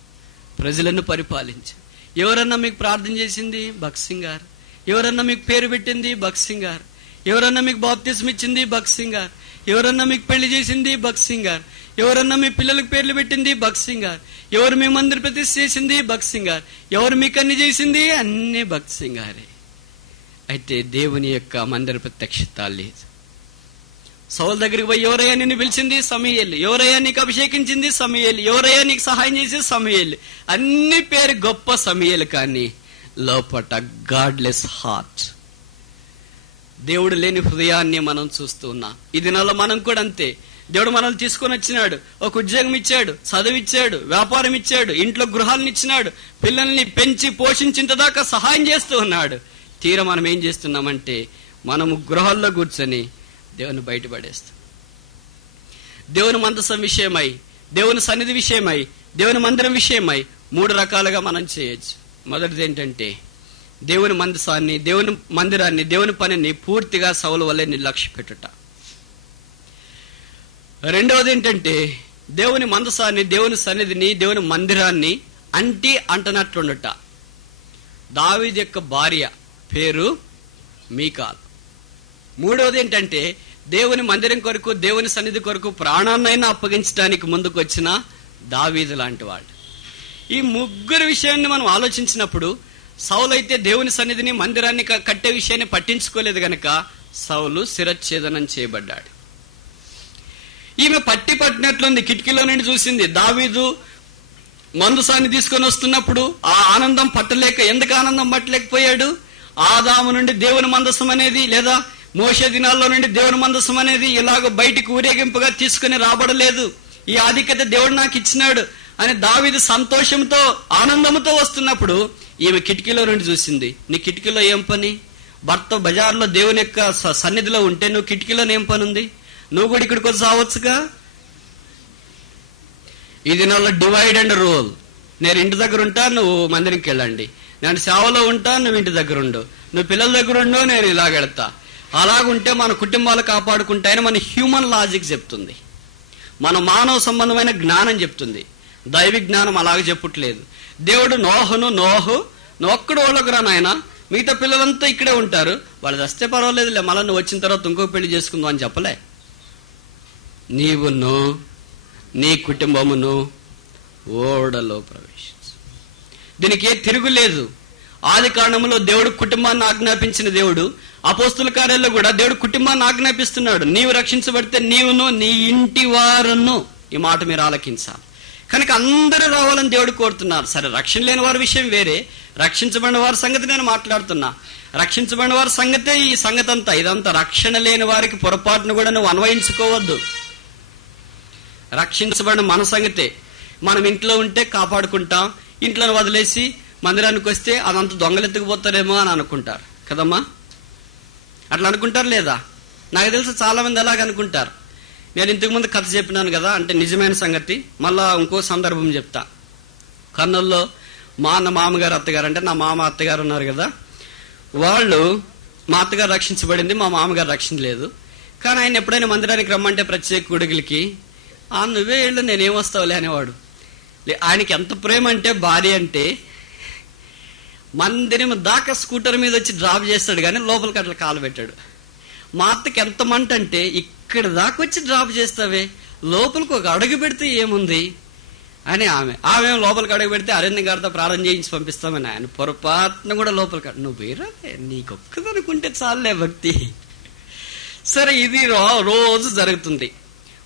ప్రజలను పరిపాలించాడు. ఎవరన్నా మీకు ప్రార్థన చేసింది? భక్సింగ్ గారు. ఎవరన్నా మీకు పేరు పెట్టింది? భక్సింగ్ గారు. ఎవరన్నా మీకు బాప్తిజం ఇచ్చింది? భక్సింగ్ గారు. ఎవరన్నా మీకు పెళ్లి చేసింది? భక్సింగ్ గారు. ఎవరన్నా మీ పిల్లలకు పేర్లు పెట్టింది? భక్సింగ్ గారు. ఎవరు మీ మందిర ప్రతిష్ఠ చేసింది? భక్సింగ్ గారు. ఎవరు మీకు అన్ని చేసింది? అన్ని భక్సింగ్ గారే. అయితే దేవుని యొక్క మందిర ప్రత్యక్షత లేదు. సౌలు దగ్గరికి పోయి ఎవరయ్యా నిన్ను పిలిచింది? సమూయేలు. ఎవరయ్యా నీకు అభిషేకించింది? సమూయేలు. ఎవరయ్యా నీకు సహాయం చేసేది? సమూయేలు. అన్ని పేరు గొప్ప సమూయేలు, కానీ లోపట గాడ్లెస్ హార్ట్, దేవుడు లేని హృదయాన్ని మనం చూస్తూ ఉన్నాం. ఈ దినాల్లో మనం కూడా అంతే. దేవుడు మనల్ని తీసుకొని వచ్చినాడు, ఒక ఉద్యోగం ఇచ్చాడు, చదువు ఇచ్చాడు, వ్యాపారం ఇచ్చాడు, ఇంట్లో గృహాలను ఇచ్చినాడు, పిల్లల్ని పెంచి పోషించేంత దాకా సహాయం చేస్తూ ఉన్నాడు. తీరా మనం ఏం చేస్తున్నామంటే మనము గృహాల్లో కూర్చొని దేవుని బయటపడేస్తాం. దేవుని మందసం విషయమై, దేవుని సన్నిధి విషయమై, దేవుని మందిరం విషయమై 3 రకాలుగా మనం చేయొచ్చు. మొదటిది ఏంటంటే దేవుని మందసాన్ని, దేవుని మందిరాన్ని, దేవుని పనిని పూర్తిగా సౌలు వల్లే నిర్లక్ష్య పెట్టుట. రెండవది ఏంటంటే దేవుని మందసాన్ని, దేవుని సన్నిధిని, దేవుని మందిరాన్ని అంటనట్లుండట. దావీదు యొక్క భార్య పేరు మీకాల్. మూడవది ఏంటంటే దేవుని మందిరం కొరకు, దేవుని సన్నిధి కొరకు ప్రాణాన్నైనా అప్పగించడానికి ముందుకు వచ్చిన దావీదు లాంటి వాడు. ఈ 3 విషయాన్ని మనం ఆలోచించినప్పుడు సౌలు అయితే దేవుని సన్నిధిని, మందిరాన్ని కట్టే విషయాన్ని పట్టించుకోలేదు గనక సౌలు శిరచ్ఛేదనం చేయబడ్డాడు. ఈమె పట్టినట్లుంది, కిటికీలో నుండి చూసింది. దావీదు మందసాన్ని తీసుకొని వస్తున్నప్పుడు ఆ ఆనందం పట్టలేక, ఎందుకు ఆనందం పట్టలేకపోయాడు? ఆదాము నుండి దేవుని మందసం అనేది, లేదా మోషే దినాల్లో నుండి దేవుని మందసం అనేది ఇలాగ బయటికి ఊరేగింపుగా తీసుకుని రాబడలేదు. ఈ ఆధిక్యత దేవుడు నాకు ఇచ్చినాడు అని దావీదు సంతోషంతో, ఆనందంతో వస్తున్నప్పుడు ఈమె కిటికీలో నుండి చూసింది. నీ కిటికీలో ఏం పని? భర్త బజార్లో దేవుని యొక్క సన్నిధిలో ఉంటే నువ్వు కిటికీలో ఏం పని ఉంది? నువ్వు కూడా ఇక్కడికి వచ్చి రావచ్చుగా. ఈ దినాల్లో డివైడ్ అండ్ రూల్. నేను ఇంటి దగ్గర ఉంటా, నువ్వు మందిరంకి వెళ్ళండి. నేను సేవలో ఉంటా, నువ్వు ఇంటి దగ్గర ఉండు, నువ్వు పిల్లల దగ్గర ఉండు, నేను ఇలాగెళ్తా. అలాగుంటే మన కుటుంబాలు కాపాడుకుంటాయని మన హ్యూమన్ లాజిక్ చెప్తుంది, మన మానవ సంబంధమైన జ్ఞానం చెప్తుంది. దైవ జ్ఞానం అలాగే చెప్పట్లేదు. దేవుడు నోహు ఒక్కడు వాళ్ళకు రా నాయన, మిగతా పిల్లలంతా ఇక్కడే ఉంటారు, వాళ్ళు వస్తే పర్వాలేదులే, మళ్ళీ నువ్వు వచ్చిన తర్వాత ఇంకో పెళ్లి చేసుకుందాం అని చెప్పలే. నీవును నీ కుటుంబమును ఓడలో ప్రవేశించు. దీనికి ఏ తిరుగులేదు. ఆది కాండములో దేవుడు కుటుంబాన్ని ఆజ్ఞాపించిన దేవుడు అపోస్తుల కార్యాల్లో కూడా దేవుడు కుటుంబాన్ని ఆజ్ఞాపిస్తున్నాడు. నీవు రక్షించబడితే నీవును నీ ఇంటి వారును, ఈ మాట మీరు ఆలకించాలి. కనుక అందరూ రావాలని దేవుడు కోరుతున్నారు. సరే, రక్షణ లేని వారి విషయం వేరే, రక్షించబడిన వారి సంగతి నేను మాట్లాడుతున్నా. రక్షించబడిన వారి సంగతే ఈ సంగతి అంతా. ఇదంతా రక్షణ లేని వారికి పొరపాటును కూడా నువ్వు అన్వయించుకోవద్దు. రక్షించబడిన మన సంగతే. మనం ఇంట్లో ఉంటే కాపాడుకుంటాం, ఇంట్లో వదిలేసి మందిరానికి వస్తే అదంతా దొంగలెత్తుకుపోతారేమో అని అనుకుంటారు కదమ్మా. అట్లా అనుకుంటారు లేదా? నాకు తెలిసి చాలా మంది అలాగ అనుకుంటారు. నేను ఇంతకుముందు కథ చెప్పినాను కదా, అంటే నిజమైన సంగతి. మళ్ళా ఇంకో సందర్భం చెప్తా. కర్నూలులో మా మామగారు అత్తగారు, అంటే నా మామ అత్తగారు ఉన్నారు కదా, వాళ్ళు, మా అత్తగారు రక్షించబడింది, మా మామగారు రక్షించలేదు. కానీ ఆయన ఎప్పుడైనా మందిరానికి రమ్మంటే ప్రత్యేక కొడుకులకి, నువ్వే వెళ్ళు నేనేం వస్తావులే అనేవాడు. ఆయనకి ఎంత ప్రేమ అంటే భార్య అంటే, మందిరం దాకా స్కూటర్ మీద వచ్చి డ్రాప్ చేస్తాడు కానీ లోపలికి అట్లా కాలు పెట్టాడు. మా అత్తకి ఎంత మంట అంటే, ఇక్కడ దాకా వచ్చి డ్రాప్ చేస్తావే, లోపలికి ఒక అడుగు పెడితే ఏముంది అని ఆమె లోపలికి అడుగు పెడితే అరణ్య గారితో ప్రార్థన చేయించి పంపిస్తామని ఆయన పొరపాటున కూడా లోపలికి, నువ్వు వేరే నీకొక్కదనుకుంటే చాలులే భక్తి. సరే, ఇది రోజు జరుగుతుంది.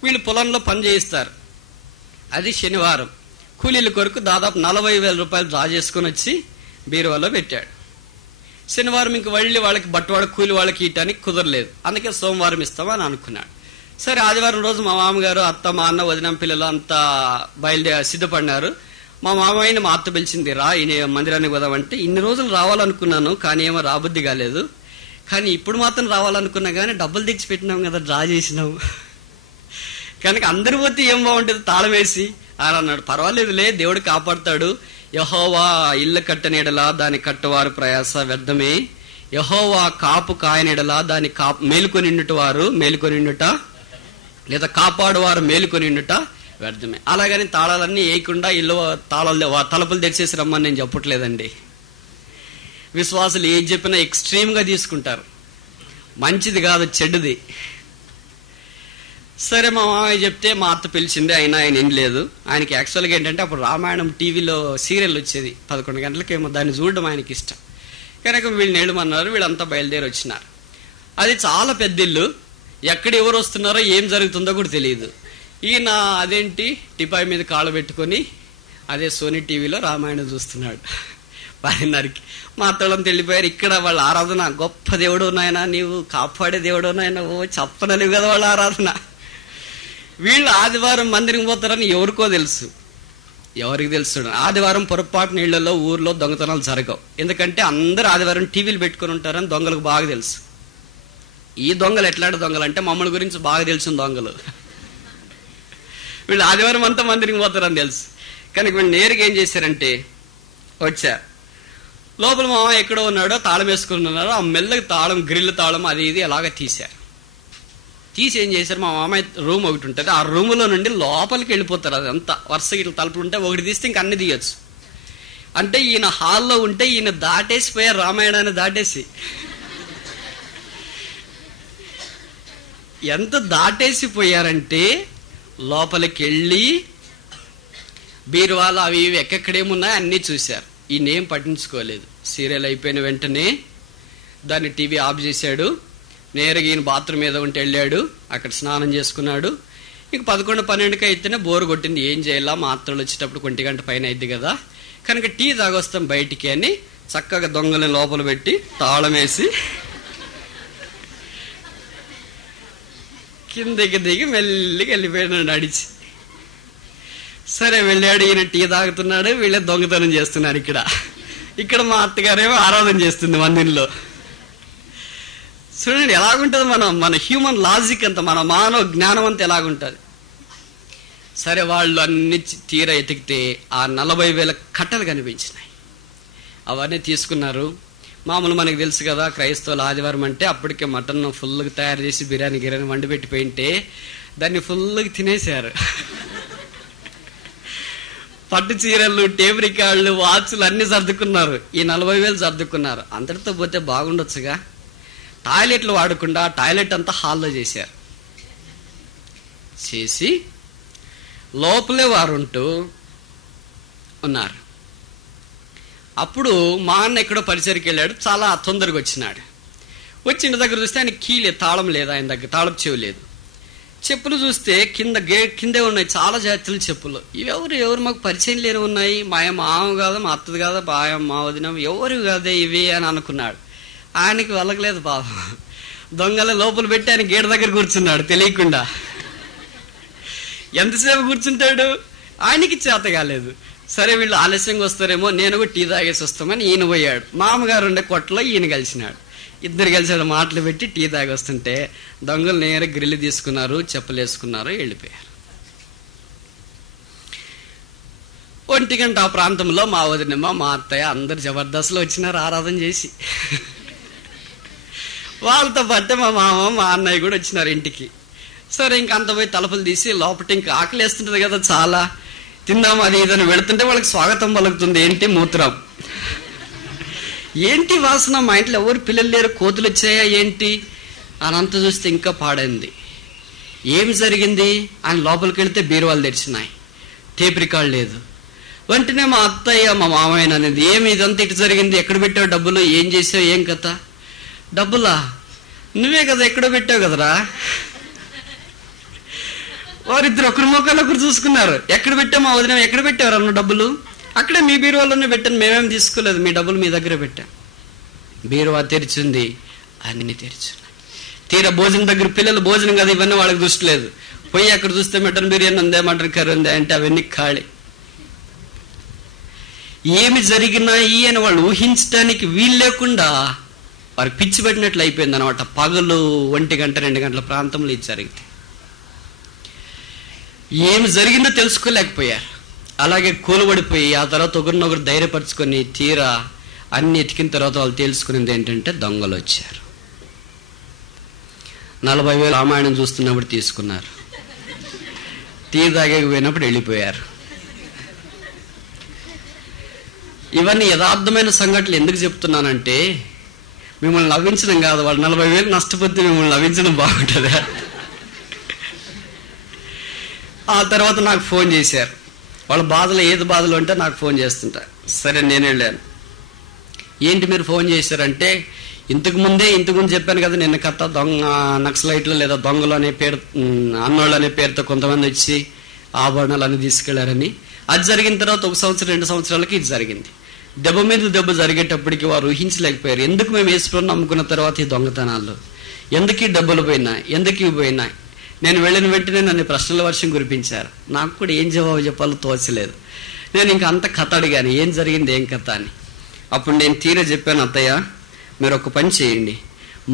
వీళ్ళు పొలంలో పని చేయిస్తారు. అది శనివారం. కూలీల కొరకు దాదాపు 40,000 రూపాయలు డ్రా చేసుకుని వచ్చి బీరువాలో పెట్టాడు. శనివారం ఇంక వెళ్ళి వాళ్ళకి బట్టవాళ్ళకి కూలి వాళ్ళకి ఇయటానికి కుదరలేదు, అందుకే సోమవారం ఇస్తామని అనుకున్నాడు. సరే, ఆదివారం రోజు మా మామగారు, అత్త, మా అన్న, వదిన, పిల్లలు అంతా సిద్ధపడినారు. మా మామయ్యని మా అత్త పిలిచింది, రా ఈయన మందిరానికి పోదామంటే, ఇన్ని రోజులు రావాలనుకున్నాను కానీ ఏమో రాబుద్ది కాలేదు, కానీ ఇప్పుడు మాత్రం రావాలనుకున్నా కానీ డబ్బులు తెచ్చి పెట్టినాం కదా, డ్రా చేసినాం కనుక అందరి పోతే ఏం బాగుంటుంది, తాళం వేసి అని అన్నాడు. పర్వాలేదులే, దేవుడు కాపాడుతాడు. యెహోవా ఇల్లు కట్టనిడలా దాని కట్టువారు ప్రయాస వ్యర్థమే, యెహోవా కాపు కాయనిడలా దాని మేలుకొనిండుట వారు మేలుకొనిండుట, లేదా కాపాడువారు మేలుకొనిండుట వ్యర్థమే. అలాగని తాళాలన్నీ వేయకుండా ఇల్లు తలుపులు తెరిచేసి రమ్మని నేను చెప్పట్లేదండి. విశ్వాసులు ఏది చెప్పినా ఎక్స్ట్రీమ్ గా తీసుకుంటారు, మంచిది కాదు, చెడ్డది. సరే, మా మామయ్య చెప్తే మా అత్త పిలిచింది, అయినా ఆయన ఏం లేదు. ఆయనకి యాక్చువల్గా ఏంటంటే అప్పుడు రామాయణం టీవీలో సీరియల్ వచ్చేది 11 గంటలకేమో, దాన్ని చూడడం ఆయనకి ఇష్టం. కనుక వీళ్ళు నేడుమన్నారు, వీళ్ళంతా బయలుదేరి వచ్చినారు. అది చాలా పెద్ద ఇల్లు, ఎక్కడ ఎవరు వస్తున్నారో ఏం జరుగుతుందో కూడా తెలియదు. ఈయన అదేంటి టిపాయి మీద కాళ్ళు పెట్టుకొని అదే సోనీ టీవీలో రామాయణం చూస్తున్నాడు 10:30కి. మా అత్తోళ్ళంతా వెళ్ళిపోయారు. ఇక్కడ వాళ్ళ ఆరాధన, గొప్ప దేవుడు నాయన, నీవు కాపాడే దేవుడు నాయన, ఓ చెప్పనలేవు కదా వాళ్ళ ఆరాధన. వీళ్ళు ఆదివారం మందిరం పోతారని ఎవరికో తెలుసు, ఎవరికి తెలుసు. ఆదివారం పొరపాటు నీళ్లలో ఊర్లో దొంగతనాలు జరగవు, ఎందుకంటే అందరూ ఆదివారం టీవీలు పెట్టుకుని ఉంటారని దొంగలకు బాగా తెలుసు. ఈ దొంగలు ఎట్లాంటి దొంగలు అంటే మమ్మల్ని గురించి బాగా తెలిసిన దొంగలు. వీళ్ళు ఆదివారం అంతా మందిరం పోతారని తెలుసు. కనుక వీళ్ళు నేరుగా ఏం చేశారంటే వచ్చారు. లోపల మా మామ ఎక్కడో ఉన్నాడో తాళం వేసుకుని ఉన్నారో, ఆ మెల్లకి తాళం, గ్రిల్ తాళం అది ఇది అలాగే తీశారు. తీసి ఏం చేశారు, మా మామయ్య రూమ్ ఒకటి ఉంటుంది, ఆ రూమ్లో నుండి లోపలికి వెళ్ళిపోతారు. అదంతా వరుసగా ఇట్లా తలుపులు ఉంటే ఒకటి తీస్తే ఇంక అన్ని తీయచ్చు. అంటే ఈయన హాల్లో ఉంటే ఈయన దాటేసిపోయారు, రామాయణాన్ని దాటేసి. ఎంత దాటేసిపోయారంటే లోపలికి వెళ్ళి బీరువాలు అవి ఇవి ఎక్కడేమున్నాయి అన్నీ చూశారు. ఈయనేం పట్టించుకోలేదు. సీరియల్ అయిపోయిన వెంటనే దాన్ని టీవీ ఆఫ్ చేశాడు. నేరుగా ఈయన బాత్రూమ్ మీద ఉంటే వెళ్ళాడు, అక్కడ స్నానం చేసుకున్నాడు. ఇంక 11-12కి అయితేనే బోరు కొట్టింది, ఏం చేయాలా, మా అత్తలు వచ్చేటప్పుడు 1 గంట పైన అయింది కదా, కనుక టీ తాగొస్తాం బయటికి అని చక్కగా దొంగలను లోపల పెట్టి తాళం వేసి కిందకి దిగి మెల్లికి వెళ్ళిపోయాడు నడిచి. సరే, వెళ్ళాడు. ఈయన టీ తాగుతున్నాడు, వీళ్ళే దొంగతనం చేస్తున్నారు. ఇక్కడ మా అత్తగారేమో ఆరాధన చేస్తుంది మందిరంలో. చూడండి ఎలాగుంటుంది మన హ్యూమన్ లాజిక్ అంతా, మన మానవ జ్ఞానం అంతా ఎలాగుంటుంది. సరే, వాళ్ళు అన్ని తీర ఎతికితే ఆ 40,000 కట్టలు కనిపించినాయి. అవన్నీ తీసుకున్నారు. మామూలు మనకు తెలుసు కదా, క్రైస్తవులు ఆదివారం అంటే అప్పటికే మటన్ ఫుల్గా తయారు చేసి బిర్యానీ వండి పెట్టిపోయింటే దాన్ని ఫుల్గా తినేశారు. పట్టు చీరలు, టేప్ రికార్డులు, వాచ్లు అన్ని సర్దుకున్నారు. ఈ 40,000 సర్దుకున్నారు. అంతటితో పోతే బాగుండొచ్చుగా. టాయిలెట్లు వాడకుండా టాయిలెట్ అంతా హాల్లో చేశారు. చేసి లోపలే వారుంటూ ఉన్నారు. అప్పుడు మా అన్న ఎక్కడో పరిసరికి వెళ్ళాడు. చాలా తొందరగా వచ్చినాడు. వచ్చి ఇంటి దగ్గర చూస్తే ఆయన తాళం లేదు, ఆయన దగ్గర తాళపు చెవి లేదు. చెప్పులు చూస్తే కిందే ఉన్నాయి చాలా జాతుల చెప్పులు. ఎవరు మాకు పరిచయం లేని ఉన్నాయి. మా మామ కాదు, మా అత్తది కాదు, మా వదిన ఎవరు కాదే ఇవి అని అనుకున్నాడు. ఆయనకి వెళ్ళగలేదు పాపం. దొంగల లోపల పెట్టి ఆయన గేట్ దగ్గర కూర్చున్నాడు తెలియకుండా. ఎంతసేపు కూర్చుంటాడు, ఆయనకి చేత కాలేదు. సరే వీళ్ళు ఆలస్యంగా వస్తారేమో, నేను కూడా టీ తాగేసి వస్తామని ఈయన పోయాడు. మామగారు ఉండే కొట్టలో ఈయన కలిసినాడు. ఇద్దరు కలిసి మాటలు పెట్టి టీ తాగి వస్తుంటే దొంగలు నేరుగా గ్రిల్లు తీసుకున్నారు, చెప్పులు వేసుకున్నారు, వెళ్ళిపోయారు. 1 గంట ఆ ప్రాంతంలో మా వదినమ్మ, మా అత్తయ్య అందరు జబర్దస్త్లో వచ్చినారు ఆరాధన చేసి. వాళ్ళతో పాటే మా మామ, మా అన్నయ్య కూడా వచ్చినారు ఇంటికి. సరే ఇంక అంత పోయి తలుపులు తీసి లోపల ఇంకా ఆకలి వేస్తుంటది కదా, చాలా తిందాం అది ఇదని వెళుతుంటే వాళ్ళకి స్వాగతం పలుకుతుంది. ఏంటి మూత్రం, ఏంటి వాసన, మా ఇంట్లో ఎవరు పిల్లలు లేరు, కోతులు వచ్చాయా ఏంటి అని అంత చూస్తే ఇంకా పాడైంది. ఏమి జరిగింది అని లోపలికి వెళితే బీరువాలు తెరిచినాయి, టేప్ రికార్డు లేదు. వెంటనే మా అత్తయ్య, మా మామయ్య అనేది, ఏమి ఇదంతా ఇటు జరిగింది, ఎక్కడ పెట్టావు డబ్బులు, ఏం చేసావు, ఏం కథ. డబ్బులా, నువ్వే కదా ఎక్కడో పెట్టావు కదరా. వారిద్దరు ఒకరి మొక్కలు ఒకరు చూసుకున్నారు. ఎక్కడ పెట్టావు మా వదిన, ఎక్కడ పెట్టావు అన్న డబ్బులు, అక్కడే మీ బీరువాలోనే పెట్టాను, మేమేం తీసుకోలేదు, మీ డబ్బులు మీ దగ్గర పెట్టాను. బీరువా తెరిచింది, అన్ని తెరిచున్నాయి. తీరా భోజనం దగ్గర పిల్లలు భోజనం కదా ఇవన్నీ వాళ్ళకి దృష్టి లేదు. పోయి అక్కడ చూస్తే మటన్ బిర్యానీ ఉందే, మటన్ కర్రీ ఉందే అంటే అవన్నీ ఖాళీ. ఏమి జరిగినాయి అని వాళ్ళు ఊహించడానికి వీలు లేకుండా వారికి పిచ్చి పెట్టినట్లు అయిపోయింది అనమాట. పగలు 1 గంట 2 గంటల ప్రాంతంలో ఇది జరిగింది. ఏమి జరిగిందో తెలుసుకోలేకపోయారు. అలాగే కూలబడిపోయి ఆ తర్వాత ఒకరినొకరు ధైర్యపరచుకొని తీరా అన్ని ఎతికిన తర్వాత వాళ్ళు తెలుసుకునేది ఏంటంటే దొంగలు వచ్చారు. 40,000 రామాయణం చూస్తున్నప్పుడు తీసుకున్నారు, టీ తాగకపోయినప్పుడు వెళ్ళిపోయారు. ఇవన్నీ యథార్థమైన సంఘటనలు ఎందుకు చెప్తున్నానంటే మిమ్మల్ని నవ్వించడం కాదు. వాళ్ళు 40,000 నష్టపోతే మిమ్మల్ని నవ్వించడం బాగుంటుందా. ఆ తర్వాత నాకు ఫోన్ చేశారు. వాళ్ళ బాధలు ఏది బాధలు అంటే నాకు ఫోన్ చేస్తుంటా. సరే నేను వెళ్ళాను. ఏంటి మీరు ఫోన్ చేశారంటే ఇంతకుముందు చెప్పాను కదా నిన్న కథ, దొంగ నక్సలైట్లు లేదా దొంగలు అనే పేరు, అన్నోళ్ళు అనే పేరుతో కొంతమంది వచ్చి ఆభరణాలు అని తీసుకెళ్లారని. అది జరిగిన తర్వాత 1 సంవత్సరం 2 సంవత్సరాలకి ఇది జరిగింది. దెబ్బ మీద దెబ్బ జరిగేటప్పటికి వారు ఊహించలేకపోయారు. ఎందుకు మేము యేసుప్రభువుని నమ్ముకున్న తర్వాత ఈ దొంగతనాలు, ఎందుకు ఈ డబ్బులు పోయినాయి, ఎందుకు ఇవి పోయినాయి. నేను వెళ్ళిన వెంటనే నన్ను ప్రశ్నల వర్షం కురిపించారు. నాకు కూడా ఏం జవాబు చెప్పాలో తోచలేదు. నేను ఇంకా అంత కథ అడిగాను, ఏం జరిగింది ఏం కథ అని. అప్పుడు నేను తీరా చెప్పాను, అత్తయ్య మీరు ఒక పని చేయండి,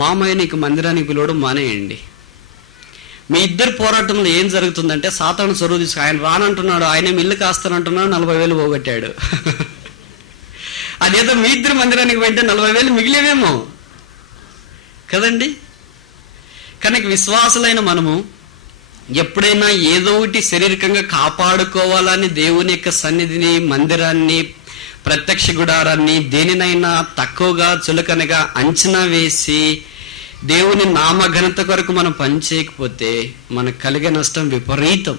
మామయ్య నీకు మందిరానికి పిలవడం మానేయండి. మీ ఇద్దరు పోరాటంలో ఏం జరుగుతుందంటే సాతాను చొరువు తీసుకు, ఆయన రానంటున్నాడు, ఆయన ఇల్లు కాస్తానంటున్నాడు, 40,000 పోగొట్టాడు. అదేదో మీ ఇద్దరు మందిరానికి వెంటే 40,000 మిగిలేవేమో కదండి. కనుక విశ్వాసులైన మనము ఎప్పుడైనా ఏదో ఒకటి శారీరకంగా కాపాడుకోవాలని దేవుని యొక్క సన్నిధిని, మందిరాన్ని, ప్రత్యక్ష గుడారాన్ని దేనినైనా తక్కువగా చులకనగా అంచనా వేసి దేవుని నామఘనత కొరకు మనం పనిచేయకపోతే మనకు కలిగే నష్టం విపరీతం.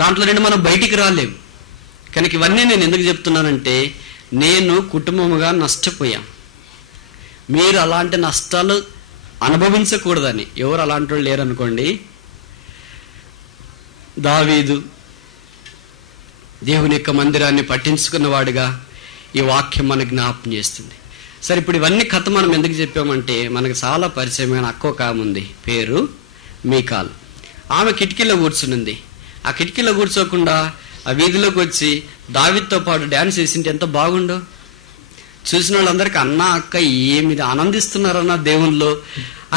దాంట్లో నుండి మనం బయటికి రాలేము. కనుక ఇవన్నీ నేను ఎందుకు చెప్తున్నానంటే నేను కుటుంబముగా నష్టపోయాం. మీరు అలాంటి నష్టాలు అనుభవించకూడదని. ఎవరు అలాంటి వాళ్ళు లేరనుకోండి. దావీదు దేవుని యొక్క మందిరాన్ని పట్టించుకున్నవాడుగా ఈ వాక్యం మనకు జ్ఞాపకం చేస్తుంది. సరే, ఇప్పుడు ఇవన్నీ కథ మనం ఎందుకు చెప్పామంటే మనకు చాలా పరిచయమైన అక్క ఒక ఆమె ఉంది, పేరు మీకాల్. ఆమె కిటికీలో కూర్చునింది. ఆ కిటికీలో కూర్చోకుండా ఆ వీధిలోకి వచ్చి దావీదుతో పాటు డ్యాన్స్ వేసింటే ఎంత బాగుండో. చూసిన వాళ్ళందరికీ అన్న అక్క ఏమి ఆనందిస్తున్నారన్న దేవుల్లో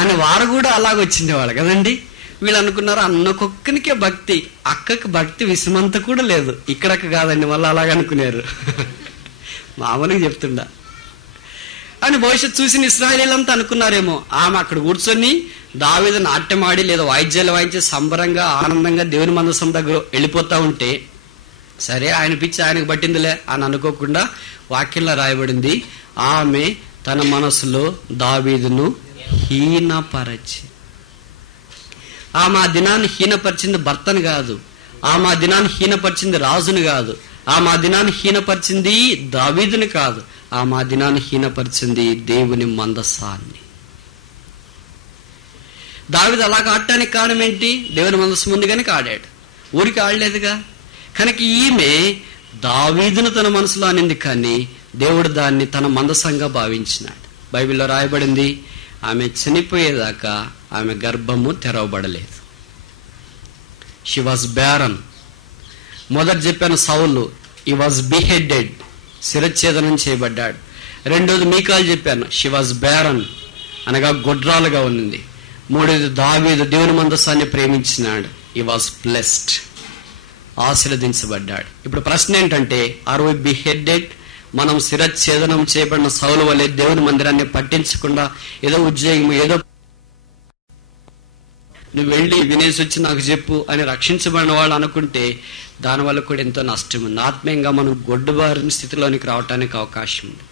అని వారు కూడా అలాగొచ్చింది వాళ్ళు కదండి. వీళ్ళు అనుకున్నారు అన్నకొక్కనికే భక్తి, అక్కకి భక్తి విషమంతా కూడా లేదు. ఇక్కడక్క కాదండి, మళ్ళీ అలాగనుకున్నారు. మామూలుగా చెప్తుండా అని భవిష్యత్తు చూసిన ఇశ్రాయేలీలంతా అనుకున్నారేమో, ఆమె అక్కడ కూర్చొని దావీదు నాట్యమాడి లేదా వాయిద్యాలు వాయించి సంబరంగా ఆనందంగా దేవుని మందసం దగ్గర వెళ్ళిపోతా ఉంటే, సరే ఆయన పిచ్చి ఆయనకు పట్టిందిలే అని అనుకోకుండా వాక్యంలో రాయబడింది, ఆమె తన మనసులో దావీదును హీనపరచి. ఆమె ఆ దినాన్ని హీనపరిచింది భర్తను కాదు, ఆమె ఆ దినాన్ని హీనపరిచింది రాజును కాదు, ఆమె ఆ దినాన్ని హీనపరిచింది దావీదుని కాదు, ఆమె ఆ దినాన్ని హీనపరిచింది దేవుని మందసాన్ని. దావీదు అలాగ ఆడటానికి కారణం ఏంటి? దేవుని మందసం ఉంది కనుక ఆడాడు, ఊరికి ఆడలేదుగా. కనుక ఈమె దావీదును తన మనసులో అనింది, కానీ దేవుడు దాన్ని తన మందసంగా భావించినాడు. బైబిల్లో రాయబడింది, ఆమె చనిపోయేదాకా ఆమె గర్భము తెరవబడలేదు. She was barren. మొదట చెప్పాను సౌలు, ఈ వాజ్ బిహెడెడ్, శిరచ్ఛేదనం చేయబడ్డాడు. రెండోది మీకాలు చెప్పాను, షీ వాజ్ బ్యారన్ అనగా గొడ్రాలుగా ఉంది. మూడోది దావీదు దేవుని మందసాన్ని ప్రేమించినాడు, ఈ వాజ్ బ్లెస్డ్, ఆశీర్వదించబడ్డాడు. ఇప్పుడు ప్రశ్న ఏంటంటే, ఆర్ వి బిహెడెడ్? మనం శిరచ్ఛేదనం చేయబడిన సౌలు వల్లే దేవుని మందిరాన్ని పట్టించకుండా ఏదో ఉద్యోగం, ఏదో నువ్వు వెళ్ళి వినేసి వచ్చి నాకు చెప్పు అని రక్షించబడిన వాళ్ళు అనుకుంటే దానివల్ల కూడా ఎంతో నష్టం ఉంది. ఆత్మీయంగా మనం గొడ్డుబారిన స్థితిలోనికి రావడానికి అవకాశం ఉంది.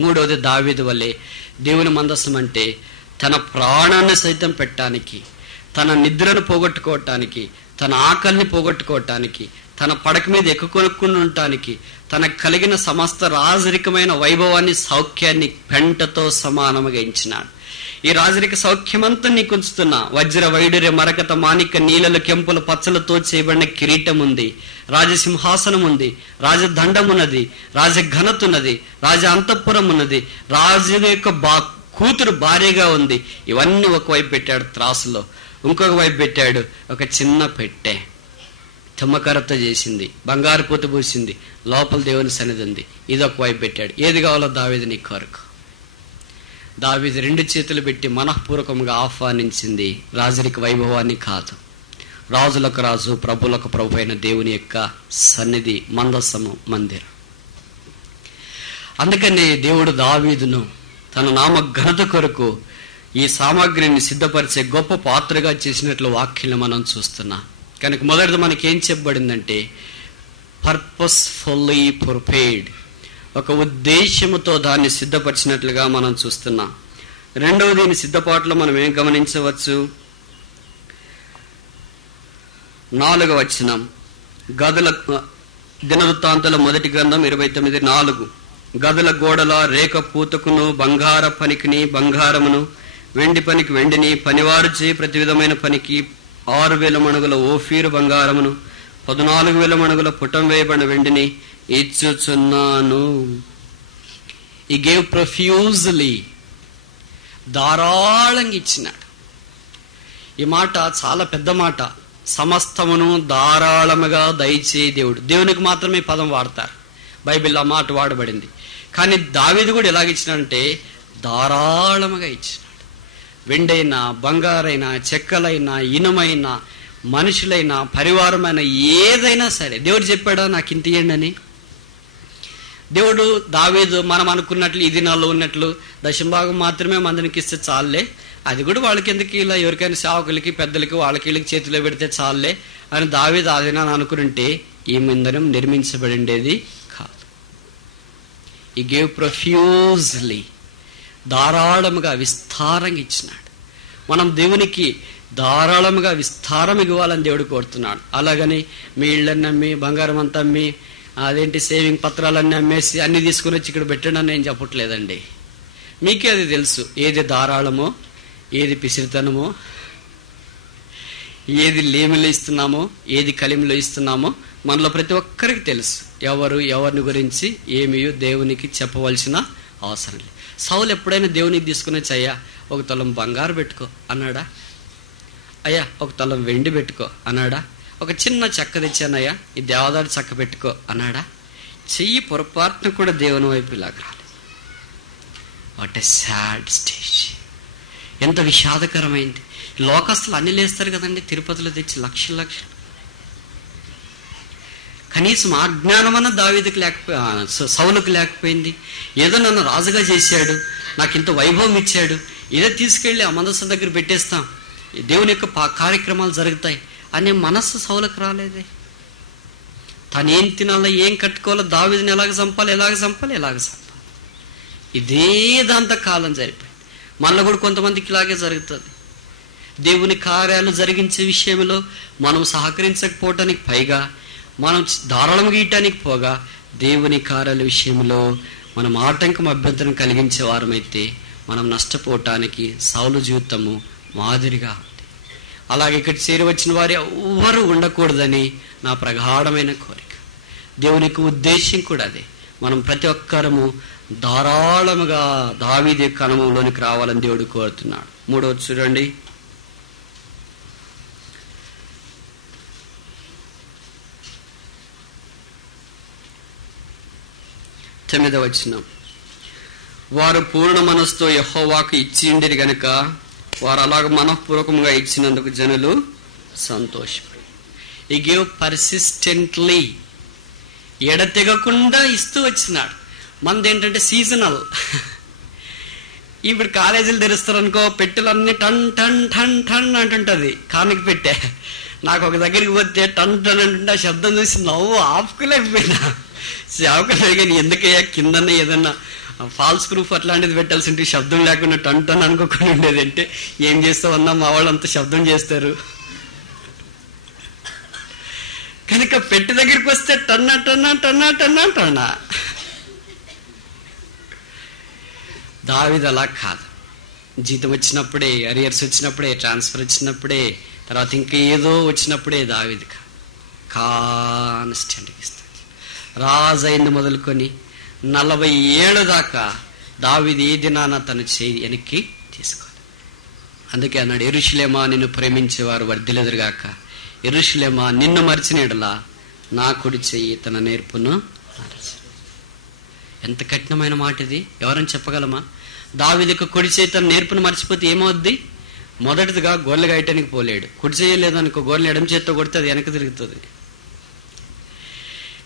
మూడవది దావీదు వల్లే దేవుని మందసం అంటే తన ప్రాణాన్ని సైతం పెట్టడానికి, తన నిద్రను పోగొట్టుకోవటానికి, తన ఆకలిని పోగొట్టుకోవటానికి, తన పడక మీద ఎక్కుకొనుక్కుని ఉండటానికి, తనకు కలిగిన సమస్త రాజరికమైన వైభవాన్ని, సౌఖ్యాన్ని పెంటతో సమానముగా ఇచ్చినాడు. ఈ రాజరిక సౌఖ్యమంతా నీకు ఉంచుతున్నా, వజ్ర వైడూర్య మరకత మాణిక్య నీలలు కెంపులు పచ్చలతో చేయబడిన కిరీటం ఉంది, రాజసింహాసనం ఉంది, రాజదండం ఉన్నది, రాజఘనత ఉన్నది, రాజ అంతఃపురం ఉన్నది, రాజు యొక్క కూతురు భార్యగా ఉంది. ఇవన్నీ ఒకవైపు పెట్టాడు త్రాసులో, ఇంకొక వైపు పెట్టాడు ఒక చిన్న పెట్టె, తుమ్మకరతో చేసింది, బంగారు పూత పూసింది, లోపల దేవుని సన్నిధి ఉంది. ఇది ఒక వైపు పెట్టాడు. ఏది కావాలో దావీదు నీ కొరకు. దావీదు రెండు చేతులు పెట్టి మనఃపూర్వకంగా ఆహ్వానించింది రాజరిక వైభవాన్ని కాదు, రాజులకు రాజు ప్రభులకు ప్రభు అయిన దేవుని యొక్క సన్నిధి, మందసము, మందిరం. అందుకనే దేవుడు దావీదును తన నామ ఘనత కొరకు ఈ సామాగ్రిని సిద్ధపరిచే గొప్ప పాత్రగా చేసినట్లు వాక్యాలను మనం చూస్తున్నాం. కనుక మొదటిది మనకేం చెప్పబడిందంటే, పర్పస్ఫుల్లీ ప్రిపేర్డ్, ఒక ఉద్దేశముతో దాన్ని సిద్ధపరిచినట్లుగా మనం చూస్తున్నాం. రెండవది, దీని సిద్ధపాటులో మనం ఏం గమనించవచ్చు? 4వ వచనం, గదుల దినవృత్తాంతాల మొదటి గ్రంథం 29:4, గదుల గోడల రేఖ పూతకును బంగార పనికిని బంగారమును, వెండి పనికి వెండిని, పనివారు చేయి ప్రతి విధమైన పనికి 6,000 మణుగుల ఓఫీరు బంగారమును, 14,000 మణుగుల పుటం వేయబడిన వెండిని ఇచ్చుచున్నాను. ఈ గేవ్ ప్రొఫ్యూజ్లీ, ధారాళంగా ఇచ్చినాడు. ఈ మాట చాలా పెద్ద మాట. సమస్తమును ధారాళముగా దయచే దేవుడు. దేవునికి మాత్రమే పదం వాడతారు, బైబిల్లో మాట వాడబడింది. కానీ దావీదు కూడా ఎలాగిచ్చినాడంటే ధారాళముగా ఇచ్చినాడు. వెండైనా, బంగారైనా, చెక్కలైనా, ఇనుమైనా, మనుషులైనా, పరివారమైన ఏదైనా సరే దేవుడు చెప్పాడా నాకు ఇంత ఇయ్యండి అని? దేవుడు దావీదు మనం అనుకున్నట్లు ఈ దినాల్లో ఉన్నట్లు దశంభాగం మాత్రమే మందినికి ఇస్తే చాలులే, అది కూడా వాళ్ళకి ఎందుకు, ఇలా ఎవరికైనా సేవకులకి పెద్దలకి వాళ్ళకి వీళ్ళకి చేతిలో పెడితే చాలులే అని దావీదు ఆ దినాన్ని అనుకుంటే ఈ మందిరం నిర్మించబడిండేది కాదు. ఈ గేవ్ ప్రొఫ్యూజ్లీ, ధారాళముగా విస్తారంగా ఇచ్చినాడు. మనం దేవునికి ధారాళముగా విస్తారం ఇవ్వాలని దేవుడు కోరుతున్నాడు. అలాగని మీ ఇళ్ళన్నీ అమ్మి, బంగారం అంతా అమ్మి, అదేంటి సేవింగ్ పత్రాలన్నీ అమ్మేసి అన్ని తీసుకుని వచ్చి ఇక్కడ పెట్టండి అని నేను చెప్పట్లేదండి. మీకే అది తెలుసు, ఏది ధారాళమో, ఏది పిసిరితనమో, ఏది లేమిలో ఇస్తున్నామో, ఏది కలిమిలో ఇస్తున్నామో మనలో ప్రతి ఒక్కరికి తెలుసు. ఎవరిని గురించి ఏమీ దేవునికి చెప్పవలసిన అవసరం లేదు. సౌలు ఎప్పుడైనా దేవునికి తీసుకునే అయ్యా 1 తులం బంగారు పెట్టుకో అన్నాడా? అయ్యా 1 తులం వెండి పెట్టుకో అన్నాడా? ఒక చిన్న చెక్క తెచ్చానయ్యా ఈ దేవదారు చెక్క పెట్టుకో అన్నాడా? చెయ్యి పొరపాటును కూడా దేవుని వైపు లాగరాలి. What a sad stage. ఎంత విషాదకరమైంది. లోకస్తులు అన్ని లేస్తారు కదండి, తిరుపతిలో తెచ్చి లక్షలు. కనీసం ఆ జ్ఞానమన్నా దావీదుకు సౌలుకు లేకపోయింది. ఏదో నన్ను రాజుగా చేశాడు, నాకు ఇంత వైభవం ఇచ్చాడు, ఏదో తీసుకెళ్ళి ఆ మనస్సు దగ్గర పెట్టేస్తాం, దేవుని యొక్క కార్యక్రమాలు జరుగుతాయి అనే మనస్సు సౌలుకు రాలేదే. తను ఏం తినాలో, ఏం కట్టుకోవాలో, దావీదుని ఎలాగ చంపాలి, ఇదే దాంతో కాలం జరిపోయింది. మళ్ళీ కూడా కొంతమందికి ఇలాగే జరుగుతుంది. దేవుని కార్యాలు జరిగించే విషయంలో మనం సహకరించకపోవటానికి పైగా, మనం ధారాళం గీయటానికి పోగా, దేవుని కార్యాల విషయంలో మనం ఆటంకం, అభ్యంతరం కలిగించే వారమైతే మనం నష్టపోవటానికి సౌలు జీవితము మాదిరిగా ఉంది. అలాగే ఇక్కడ చేరి వచ్చిన వారు ఎవ్వరూ ఉండకూడదని నా ప్రగాఢమైన కోరిక. దేవునికి ఉద్దేశం కూడా అదే. మనం ప్రతి ఒక్కరము ధారాళముగా దావీదు యొక్క అనుభవంలోనికి రావాలని దేవుడు కోరుతున్నాడు. 3వ చూడండి, తొమ్మిదవ వచనం. వారు పూర్ణ మనస్సుతో యెహోవాకు ఇచ్చిండిరి గనుక వారు అలాగ మనఃపూర్వకంగా ఇచ్చినందుకు జనులు సంతోషపడి. ఈ గేవ్ పర్సిస్టెంట్లీ, ఎడతెగకుండా ఇస్తూ వచ్చినాడు. మనది ఏంటంటే సీజనల్. ఇప్పుడు కాలేజీలు తెరుస్తారనుకో, పెట్టెలన్నీ టన్ టన్ టన్ టన్ అంటుంటది. కానుక పెట్టే నాకు ఒక దగ్గరికి పోతే టన్ టన్ అంటుంటే ఆ శబ్దం చూసి నవ్వు ఆపుకోలేకపోయినా. సేవకులు అడిగాను, ఎందుకయ్యా కిందనే ఏదన్నా ఫాల్స్ ప్రూఫ్ అట్లాంటిది పెట్టాల్సి ఉంటే శబ్దం లేకుండా టన్ టన్ అనుకోకుండా ఉండేది అంటే, ఏం చేస్తావన్నా మా వాళ్ళు అంత శబ్దం చేస్తారు కనుక పెట్టి దగ్గరికి వస్తే టన్నా టన్నా టన్నా టన్నా టన్నా. దావీదు అలా కాదు. జీతం వచ్చినప్పుడే, అరియర్స్ వచ్చినప్పుడే, ట్రాన్స్ఫర్ వచ్చినప్పుడే, తర్వాత ఇంకా ఏదో వచ్చినప్పుడే దావీదు కాన్స్టెంట్గా ఇస్తుంది. రాజు అయింది మొదలుకొని 40 ఏళ్ళ దాకా దావీదు ఏ దినాన తను చేయి వెనక్కి తీసుకోవాలి. అందుకే అన్నాడు, యెరూషలేమా నిన్ను ప్రేమించేవారు వర్ధిల్లెదరుగాక, యెరూషలేమా నిన్ను మరిచిన యెడల నా కుడి చెయ్యి తన నేర్పును మరచి. ఎంత కఠినమైన మాట ఇది, ఎవరని చెప్పగలమా? దావీదుకు కుడి చెయ్యి తన నేర్పును మర్చిపోతే ఏమవుద్ది? మొదటిదిగా గోర్లు గాయటానికి పోలేడు. కుడి చేయలేదనుకో, గోర్లు ఎడమ చేత్తో కొడితే అది వెనక తిరుగుతుంది.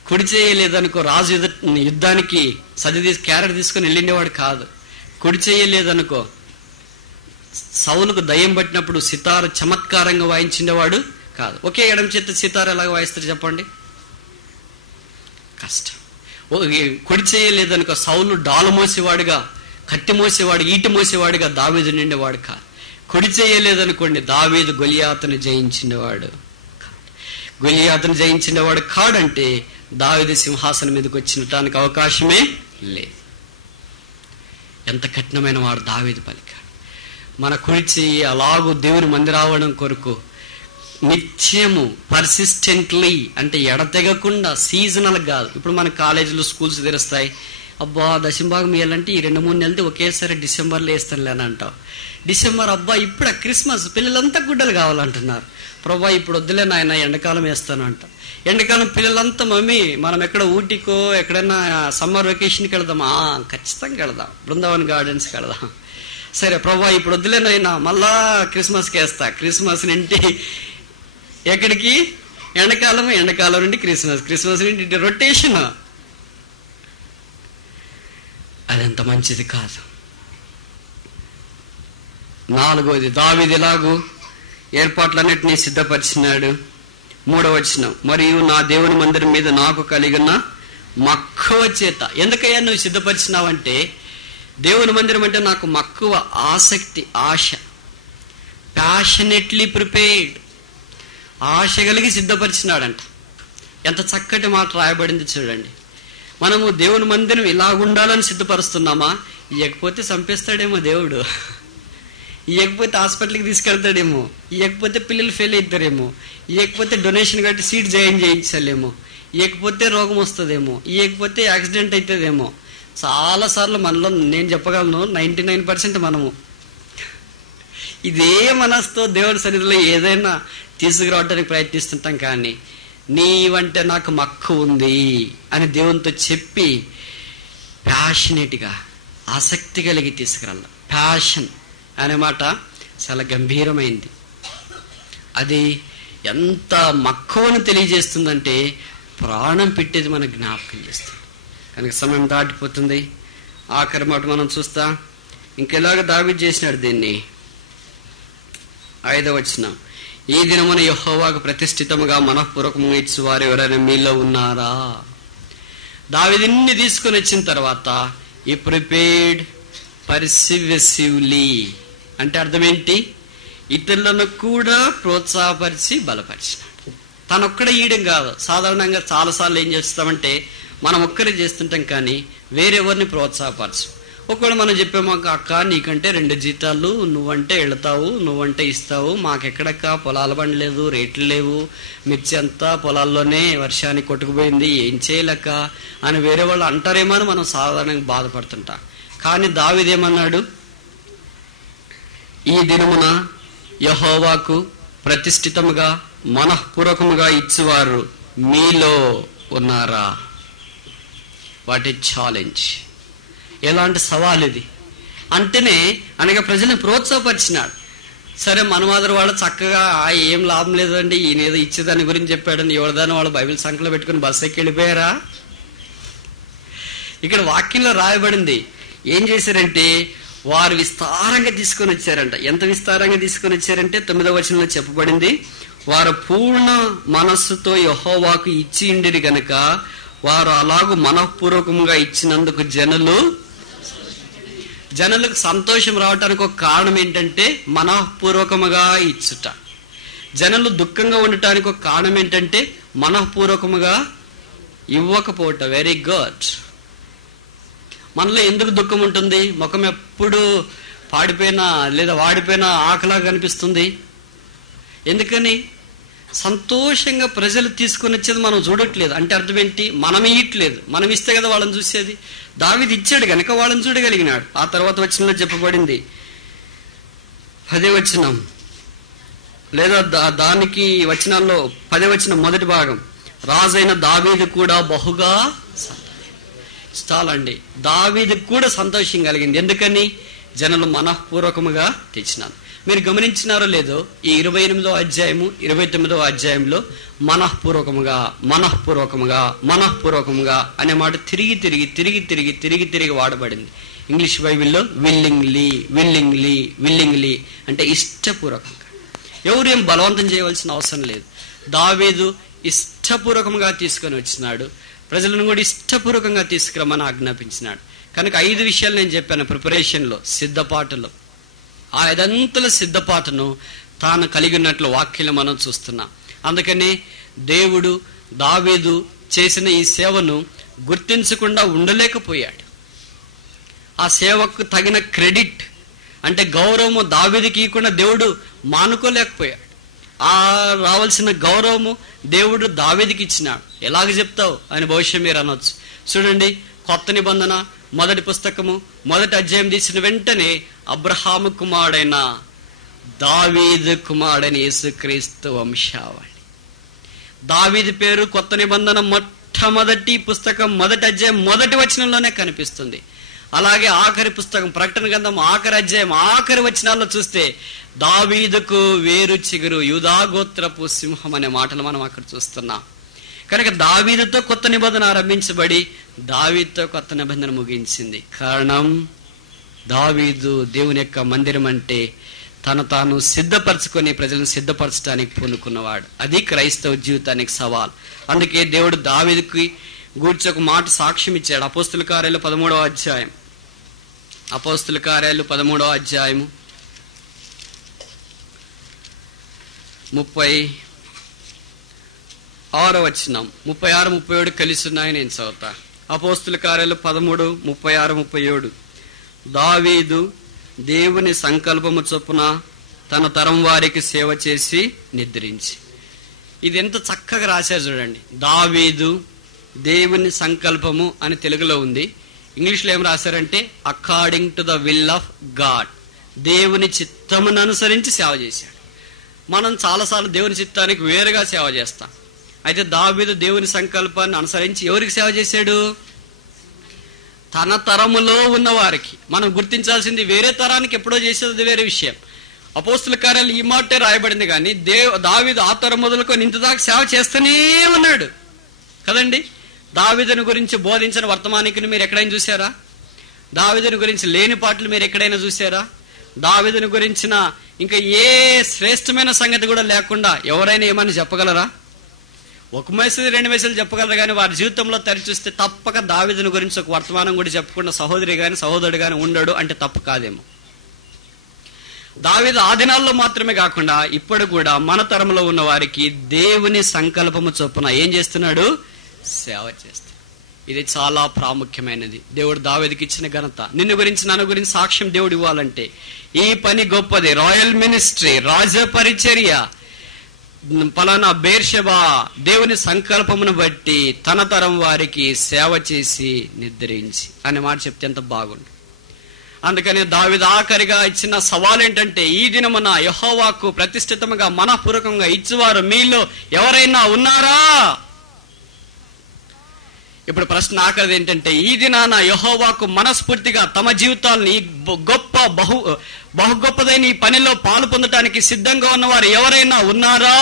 కుడి చేయలేదనుకో, రాజు యుద్ధానికి క్యారెట్ తీసుకొని వెళ్ళిండేవాడు కాదు. కుడి చేయలేదనుకో, సౌలుకు దయ్యం పట్టినప్పుడు సితార చమత్కారంగా వాయించిండేవాడు కాదు. ఒకే ఎడమ చేత సితార ఎలాగ వాయిస్తారు చెప్పండి? కష్టం. కుడి చేయలేదనుకో, సౌలు డాలు మోసేవాడుగా, కత్తి మోసేవాడు, ఈటి మోసేవాడుగా దావీదు నిండేవాడు కాదు. కుడి చేయలేదనుకోండి, దావీదు గొలియాతును జయించిండేవాడు. గొలియాతును జయించిండేవాడు కాడంటే దావీదు సింహాసనం మీదకి వచ్చినటానికి అవకాశమే లేదు. ఎంత కఠినమైన వాడు దావీదు పలికాడు. మన కుడి చెయ్యి అలాగూ దేవుని మందిరావడం కొరకు నిత్యము పర్సిస్టెంట్లీ, అంటే ఎడతెగకుండా, సీజనల్ కాదు. ఇప్పుడు మన కాలేజీలు, స్కూల్స్ తెరుస్తాయి, అబ్బా దశంభాగం ఇవ్వాలంటే ఈ 2-3 నెలలతో ఒకేసారి డిసెంబర్లో వేస్తానులే అని అంటావు. డిసెంబర్ అబ్బా ఇప్పుడు క్రిస్మస్, పిల్లలంతా గుడ్డలు కావాలంటున్నారు. ప్రభా ఇప్పుడు వద్దులే నాయన ఎండాకాలం వేస్తాను అంట. ఎండాకాలం పిల్లలంతా మమ్మీ మనం ఎక్కడ ఊటీకో ఎక్కడైనా సమ్మర్ వెకేషన్కి వెళదామా? ఖచ్చితంగా వెళదాం, బృందావన్ గార్డెన్స్కి వెళదాం. సరే ప్రభా ఇప్పుడు వద్దులేనైనా మళ్ళా క్రిస్మస్కి వేస్తా. క్రిస్మస్ నుండి ఎక్కడికి? ఎండాకాలం, ఎండాకాలం నుండి క్రిస్మస్, క్రిస్మస్ నుండి రొటేషన్. అదంత మంచిది కాదు. 4వది, దావీదు ఎలాగూ ఏర్పాట్లన్నిటినీ సిద్ధపరిచినాడు. 3వ వచనం, మరియు నా దేవుని మందిరం మీద నాకు కలిగిన మక్కువ చేత. ఎందుకయ్యా నువ్వు సిద్ధపరిచినావంటే, దేవుని మందిరం అంటే నాకు మక్కువ, ఆసక్తి, ఆశ. ప్యాషనెట్లీ ప్రిపేర్డ్, ఆశ కలిగి సిద్ధపరిచినాడంట. ఎంత చక్కటి మాట రాయబడింది చూడండి. మనము దేవుని మందిరం ఇలాగుండాలని సిద్ధపరుస్తున్నామా? ఇవ్వకపోతే చంపేస్తాడేమో దేవుడు, ఇవ్వకపోతే హాస్పిటల్కి తీసుకెళ్తాడేమో, ఇవ్వకపోతే పిల్లలు ఫెయిల్ అవుతారేమో, ఇవ్వకపోతే డొనేషన్ కట్టి సీట్ జాయిన్ చేయించాలేమో, ఇవ్వకపోతే రోగం వస్తుందేమో, ఇవ్వకపోతే యాక్సిడెంట్ అవుతుందేమో. చాలాసార్లు మనలో నేను చెప్పగలను 99% మనము ఇదే మనసుతో దేవుడి సన్నిధిలో ఏదైనా తీసుకురావడానికి ప్రయత్నిస్తుంటాం. కానీ నీవంటే నాకు మక్కువ ఉంది అని దేవునితో చెప్పి ప్యాషనేట్గా, ఆసక్తి కలిగి తీసుకురాల. ప్యాషన్ అనే మాట చాలా గంభీరమైంది. అది ఎంత మక్కువను తెలియజేస్తుందంటే ప్రాణం పెట్టేది మనకు జ్ఞాపకం చేస్తుంది. కనుక సమయం దాటిపోతుంది. ఆఖరి మాట మనం చూస్తా. ఇంకెలాగ దావీదు చేసినాడు దీన్ని. 5వ వచనం, ఈ దినమున యెహోవాకు ప్రతిష్ఠితముగా మనఃపూర్వకముగా ఇచ్చు వారు ఎవరైనా మీలో ఉన్నారా? దావీదు ఇన్ని తీసుకొని వచ్చిన తర్వాత ఈ ప్రిపేర్డ్ పర్సివెసివ్లీ అంటే అర్థం ఏంటి? ఇతరులను కూడా ప్రోత్సాహపరిచి బలపరిచినాడు. తనొక్కడే ఈయడం కాదు. సాధారణంగా చాలాసార్లు ఏం చేస్తామంటే మనం ఒక్కరే చేస్తుంటాం కానీ వేరెవరిని ప్రోత్సాహపరచు. ఒకవేళ మనం చెప్పాము, అక్క నీకంటే 2 జీతాలు, నువ్వంటే వెళతావు, నువ్వంటే ఇస్తావు, మాకెక్కడక్క పొలాల బండి లేదు, రేట్లు లేవు, మిర్చి అంతా పొలాల్లోనే వర్షానికి కొట్టుకుపోయింది, ఏం చేయలేక అని వేరే వాళ్ళు అంటారేమో అని మనం సాధారణంగా బాధపడుతుంటాం. కానీ దావీదేమన్నాడు? ఈ దినమున యెహోవాకు ప్రతిష్ఠితముగా మనఃపూర్వకముగా ఇచ్చువారు మీలో ఉన్నారా? What a challenge! ఎలాంటి సవాల్ ఇది అంటేనే అనగా ప్రజలను ప్రోత్సాహపరిచినాడు. సరే మనమాదరు వాళ్ళు చక్కగా ఏం లాభం లేదండి, ఈయన ఏదో ఇచ్చేదాని గురించి చెప్పాడని ఎవరిదాని వాళ్ళు బైబిల్ సంఖ్యలో పెట్టుకుని బస్సు ఎక్కి వెళ్ళిపోయారా? ఇక్కడ వాక్యంలో రాయబడింది ఏం చేశారంటే వారు విస్తారంగా తీసుకొని వచ్చారంట. ఎంత విస్తారంగా తీసుకొని వచ్చారంటే 9వ వచనంలో చెప్పబడింది, వారు పూర్ణ మనస్సుతో యెహోవాకు ఇచ్చి ఉండిరి గనుక వారు అలాగూ మనఃపూర్వకంగా ఇచ్చినందుకు జనులకు సంతోషం రావటానికి ఒక కారణం ఏంటంటే మనఃపూర్వకముగా ఇచ్చుట. జనులు దుఃఖంగా ఉండటానికి ఒక కారణం ఏంటంటే మనఃపూర్వకముగా ఇవ్వకపోవటం. Very good. మనలో ఎందుకు దుఃఖం ఉంటుంది? ముఖం ఎప్పుడు పాడిపోయినా లేదా వాడిపోయినా ఆకలా కనిపిస్తుంది. ఎందుకని? సంతోషంగా ప్రజలు తీసుకొని వచ్చేది మనం చూడట్లేదు. అంటే అర్థం ఏంటి? మనం ఇయ్యట్లేదు. మనం ఇస్తే కదా వాళ్ళని చూసేది. దావీదు ఇచ్చాడు కనుక వాళ్ళని చూడగలిగినాడు. ఆ తర్వాత వచనంలో చెప్పబడింది 10వ వచనం లేదా దానికి వచనాల్లో 10వ వచనం మొదటి భాగం, రాజైన దావీదు కూడా బహుగా చాలండి. దావీదు కూడా సంతోషం కలిగింది. ఎందుకని? జనులు మనఃపూర్వకముగా తెచ్చినారు. మీరు గమనించినారో లేదో ఈ 28వ అధ్యాయము 29వ అధ్యాయంలో మనఃపూర్వకముగా అనే మాట తిరిగి వాడబడింది. ఇంగ్లీష్ బైబిల్లో విల్లింగ్లీ అంటే ఇష్టపూర్వకంగా. ఎవరేం బలవంతం చేయవలసిన అవసరం లేదు. దావీదు ఇష్టపూర్వకంగా తీసుకొని వచ్చినాడు. ప్రజలను కూడా ఇష్టపూర్వకంగా తీసుకురమ్మని ఆజ్ఞాపించినాడు. కనుక 5 విషయాలు నేను చెప్పాను ప్రిపరేషన్లో, సిద్ధపాటులో. ఆ 5 సిద్ధపాటును తాను కలిగి ఉన్నట్లు వాక్యం మనం చూస్తున్నాం. అందుకని దేవుడు దావీదు చేసిన ఈ సేవను గుర్తించకుండా ఉండలేకపోయాడు. ఆ సేవకు తగిన క్రెడిట్ అంటే గౌరవము దావీదుకి ఇవ్వకుండా దేవుడు మానుకోలేకపోయాడు. ఆ రావాల్సిన గౌరవము దేవుడు దావీదుకి ఇచ్చినాడు. ఎలాగ చెప్తావు అని బహుశా మీరు అనొచ్చు. చూడండి, కొత్త నిబంధన మొదటి పుస్తకము 1వ అధ్యాయం తీసిన వెంటనే అబ్రహాము కుమారుడైన దావీదు కుమారుడైన యేసుక్రీస్తు వంశావళి. దావీదు పేరు కొత్త నిబంధన మొట్టమొదటి పుస్తకం 1వ అధ్యాయం 1వ వచనంలోనే కనిపిస్తుంది. అలాగే ఆఖరి పుస్తకం ప్రకటన గ్రంథం ఆఖరి అధ్యాయం ఆఖరి వచనాల్లో చూస్తే దావీదుకు వేరు చిగురు యూదాగోత్రపు సింహం అనే మాటలు మనం అక్కడ చూస్తున్నాం. కనుక దావీదుతో కొత్త నిబంధన ఆరంభించబడి దావీదుతో కొత్త నిబంధన ముగించింది. కారణం దావీదు దేవుని యొక్క మందిరం అంటే తాను సిద్ధపరచుకొని ప్రజలను సిద్ధపరచడానికి పూనుకున్నవాడు. అది క్రైస్తవ జీవితానికి సవాల్. అందుకే దేవుడు దావీదుకి గూర్చి ఒక మాట సాక్ష్యం ఇచ్చాడు. అపోస్తుల కార్యాలు 13వ అధ్యాయం 36వ వచనం 36-37 కలిసి ఉన్నాయి. నేను చదువుతా. అపోస్తుల కార్యాలు 13:36-37. దావీదు దేవుని సంకల్పము చొప్పున తన తరం వారికి సేవ చేసి నిద్రించి. ఇది ఎంత చక్కగా రాశారు చూడండి. దావీదు దేవుని సంకల్పము అని తెలుగులో ఉంది. ఇంగ్లీష్లో ఏం రాశారంటే according to the will of God, దేవుని చిత్తమును అనుసరించి సేవ చేశాడు. మనం చాలాసార్లు దేవుని చిత్తానికి వేరుగా సేవ చేస్తాం. అయితే దావీదు దేవుని సంకల్పాన్ని అనుసరించి ఎవరికి సేవ చేశాడు? తన తరములో ఉన్న వారికి. మనం గుర్తించాల్సింది వేరే తరానికి ఎప్పుడో చేసేది వేరే విషయం. అపోస్తుల కార్యాలు ఈ మాటే రాయబడింది. కానీ దావీదు ఆ తరం మొదలుకొని ఇంత దాకా సేవ చేస్తూనే ఉన్నాడు. కదండి. దావీదుని గురించి బోధించిన వర్తమానికుని మీరు ఎక్కడైనా చూసారా? దావీదుని గురించి లేని పాటలు మీరు ఎక్కడైనా చూసారా? దావీదుని గురించిన ఇంకా ఏ శ్రేష్టమైన సంగతి కూడా లేకుండా ఎవరైనా ఏమని చెప్పగలరా? ఒక మెసేజ్ 2 మెసేజ్లు చెప్పగలరు, కానీ వారి జీవితంలో తరచూస్తే తప్పక దావీదుని గురించి ఒక వర్తమానం కూడా చెప్పకుండా సహోదరి కానీ సహోదరుడు కానీ ఉండడు అంటే తప్పు కాదేమో. దావీదు ఆ దినాల్లో మాత్రమే కాకుండా ఇప్పుడు కూడా మన తరంలో ఉన్న వారికి దేవుని సంకల్పము చొప్పున ఏం చేస్తున్నాడు? సేవ చేస్తాడు. ఇది చాలా ప్రాముఖ్యమైనది. దేవుడు దావీదుకి ఇచ్చిన ఘనత. నిన్ను గురించి నన్ను గురించి సాక్ష్యం దేవుడు ఇవ్వాలంటే ఈ పని గొప్పది. రాయల్ మినిస్ట్రీ, రాజ పరిచర్య, పలానా బేర్షెబా దేవుని సంకల్పమును బట్టి తన తరం వారికి సేవ చేసి నిద్రించి అనే మాట చెప్తే ఎంత బాగుండు. అందుకని దావీదు ఆఖరిగా ఇచ్చిన సవాల్ ఏంటంటే, ఈ దినమున యెహోవాకు ప్రతిష్ఠితముగా మనఃపూర్వకంగా ఇచ్చువారు మీలో ఎవరైనా ఉన్నారా? ఇప్పుడు ప్రశ్న ఆఖరిది ఏంటంటే, ఈ దినాన యెహోవాకు మనస్ఫూర్తిగా తమ జీవితాలని గొప్ప బహు గొప్పదైన ఈ పనిలో పాలు పొందటానికి సిద్ధంగా ఉన్నవారు ఎవరైనా ఉన్నారా?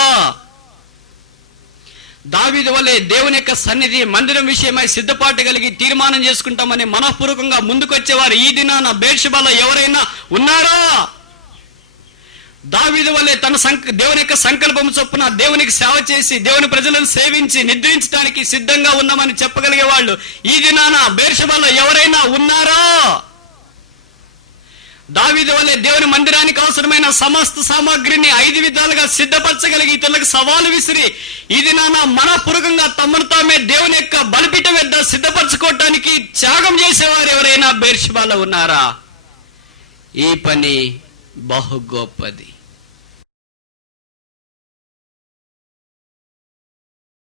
దావీదు వలె దేవుని యొక్క సన్నిధి మందిరం విషయమై సిద్ధపాటు కలిగి తీర్మానం చేసుకుంటామని మనఃపూర్వకంగా ముందుకొచ్చేవారు ఈ దినాన బేర్షెబాలో ఎవరైనా ఉన్నారా? దావీదు వలె తన దేవుని యొక్క సంకల్పం చొప్పున దేవునికి సేవ చేసి దేవుని ప్రజలను సేవించి నిద్రించడానికి సిద్ధంగా ఉన్నామని చెప్పగలిగే వాళ్ళు ఈ దినాన బేర్షెబాలో ఎవరైనా ఉన్నారా? దావీదు వలె దేవుని మందిరానికి అవసరమైన సమస్త సామాగ్రిని 5 విధాలుగా సిద్ధపరచగలిగి ఇతరులకు సవాలు విసిరి ఈ దినాన మనఃపూర్వకంగా తమను తామే దేవుని యొక్క బలిపీఠం వద్ద సిద్ధపరచుకోవటానికి త్యాగం చేసేవారు ఎవరైనా బేర్షెబాలో ఉన్నారా? ఈ పని బహు గొప్పది.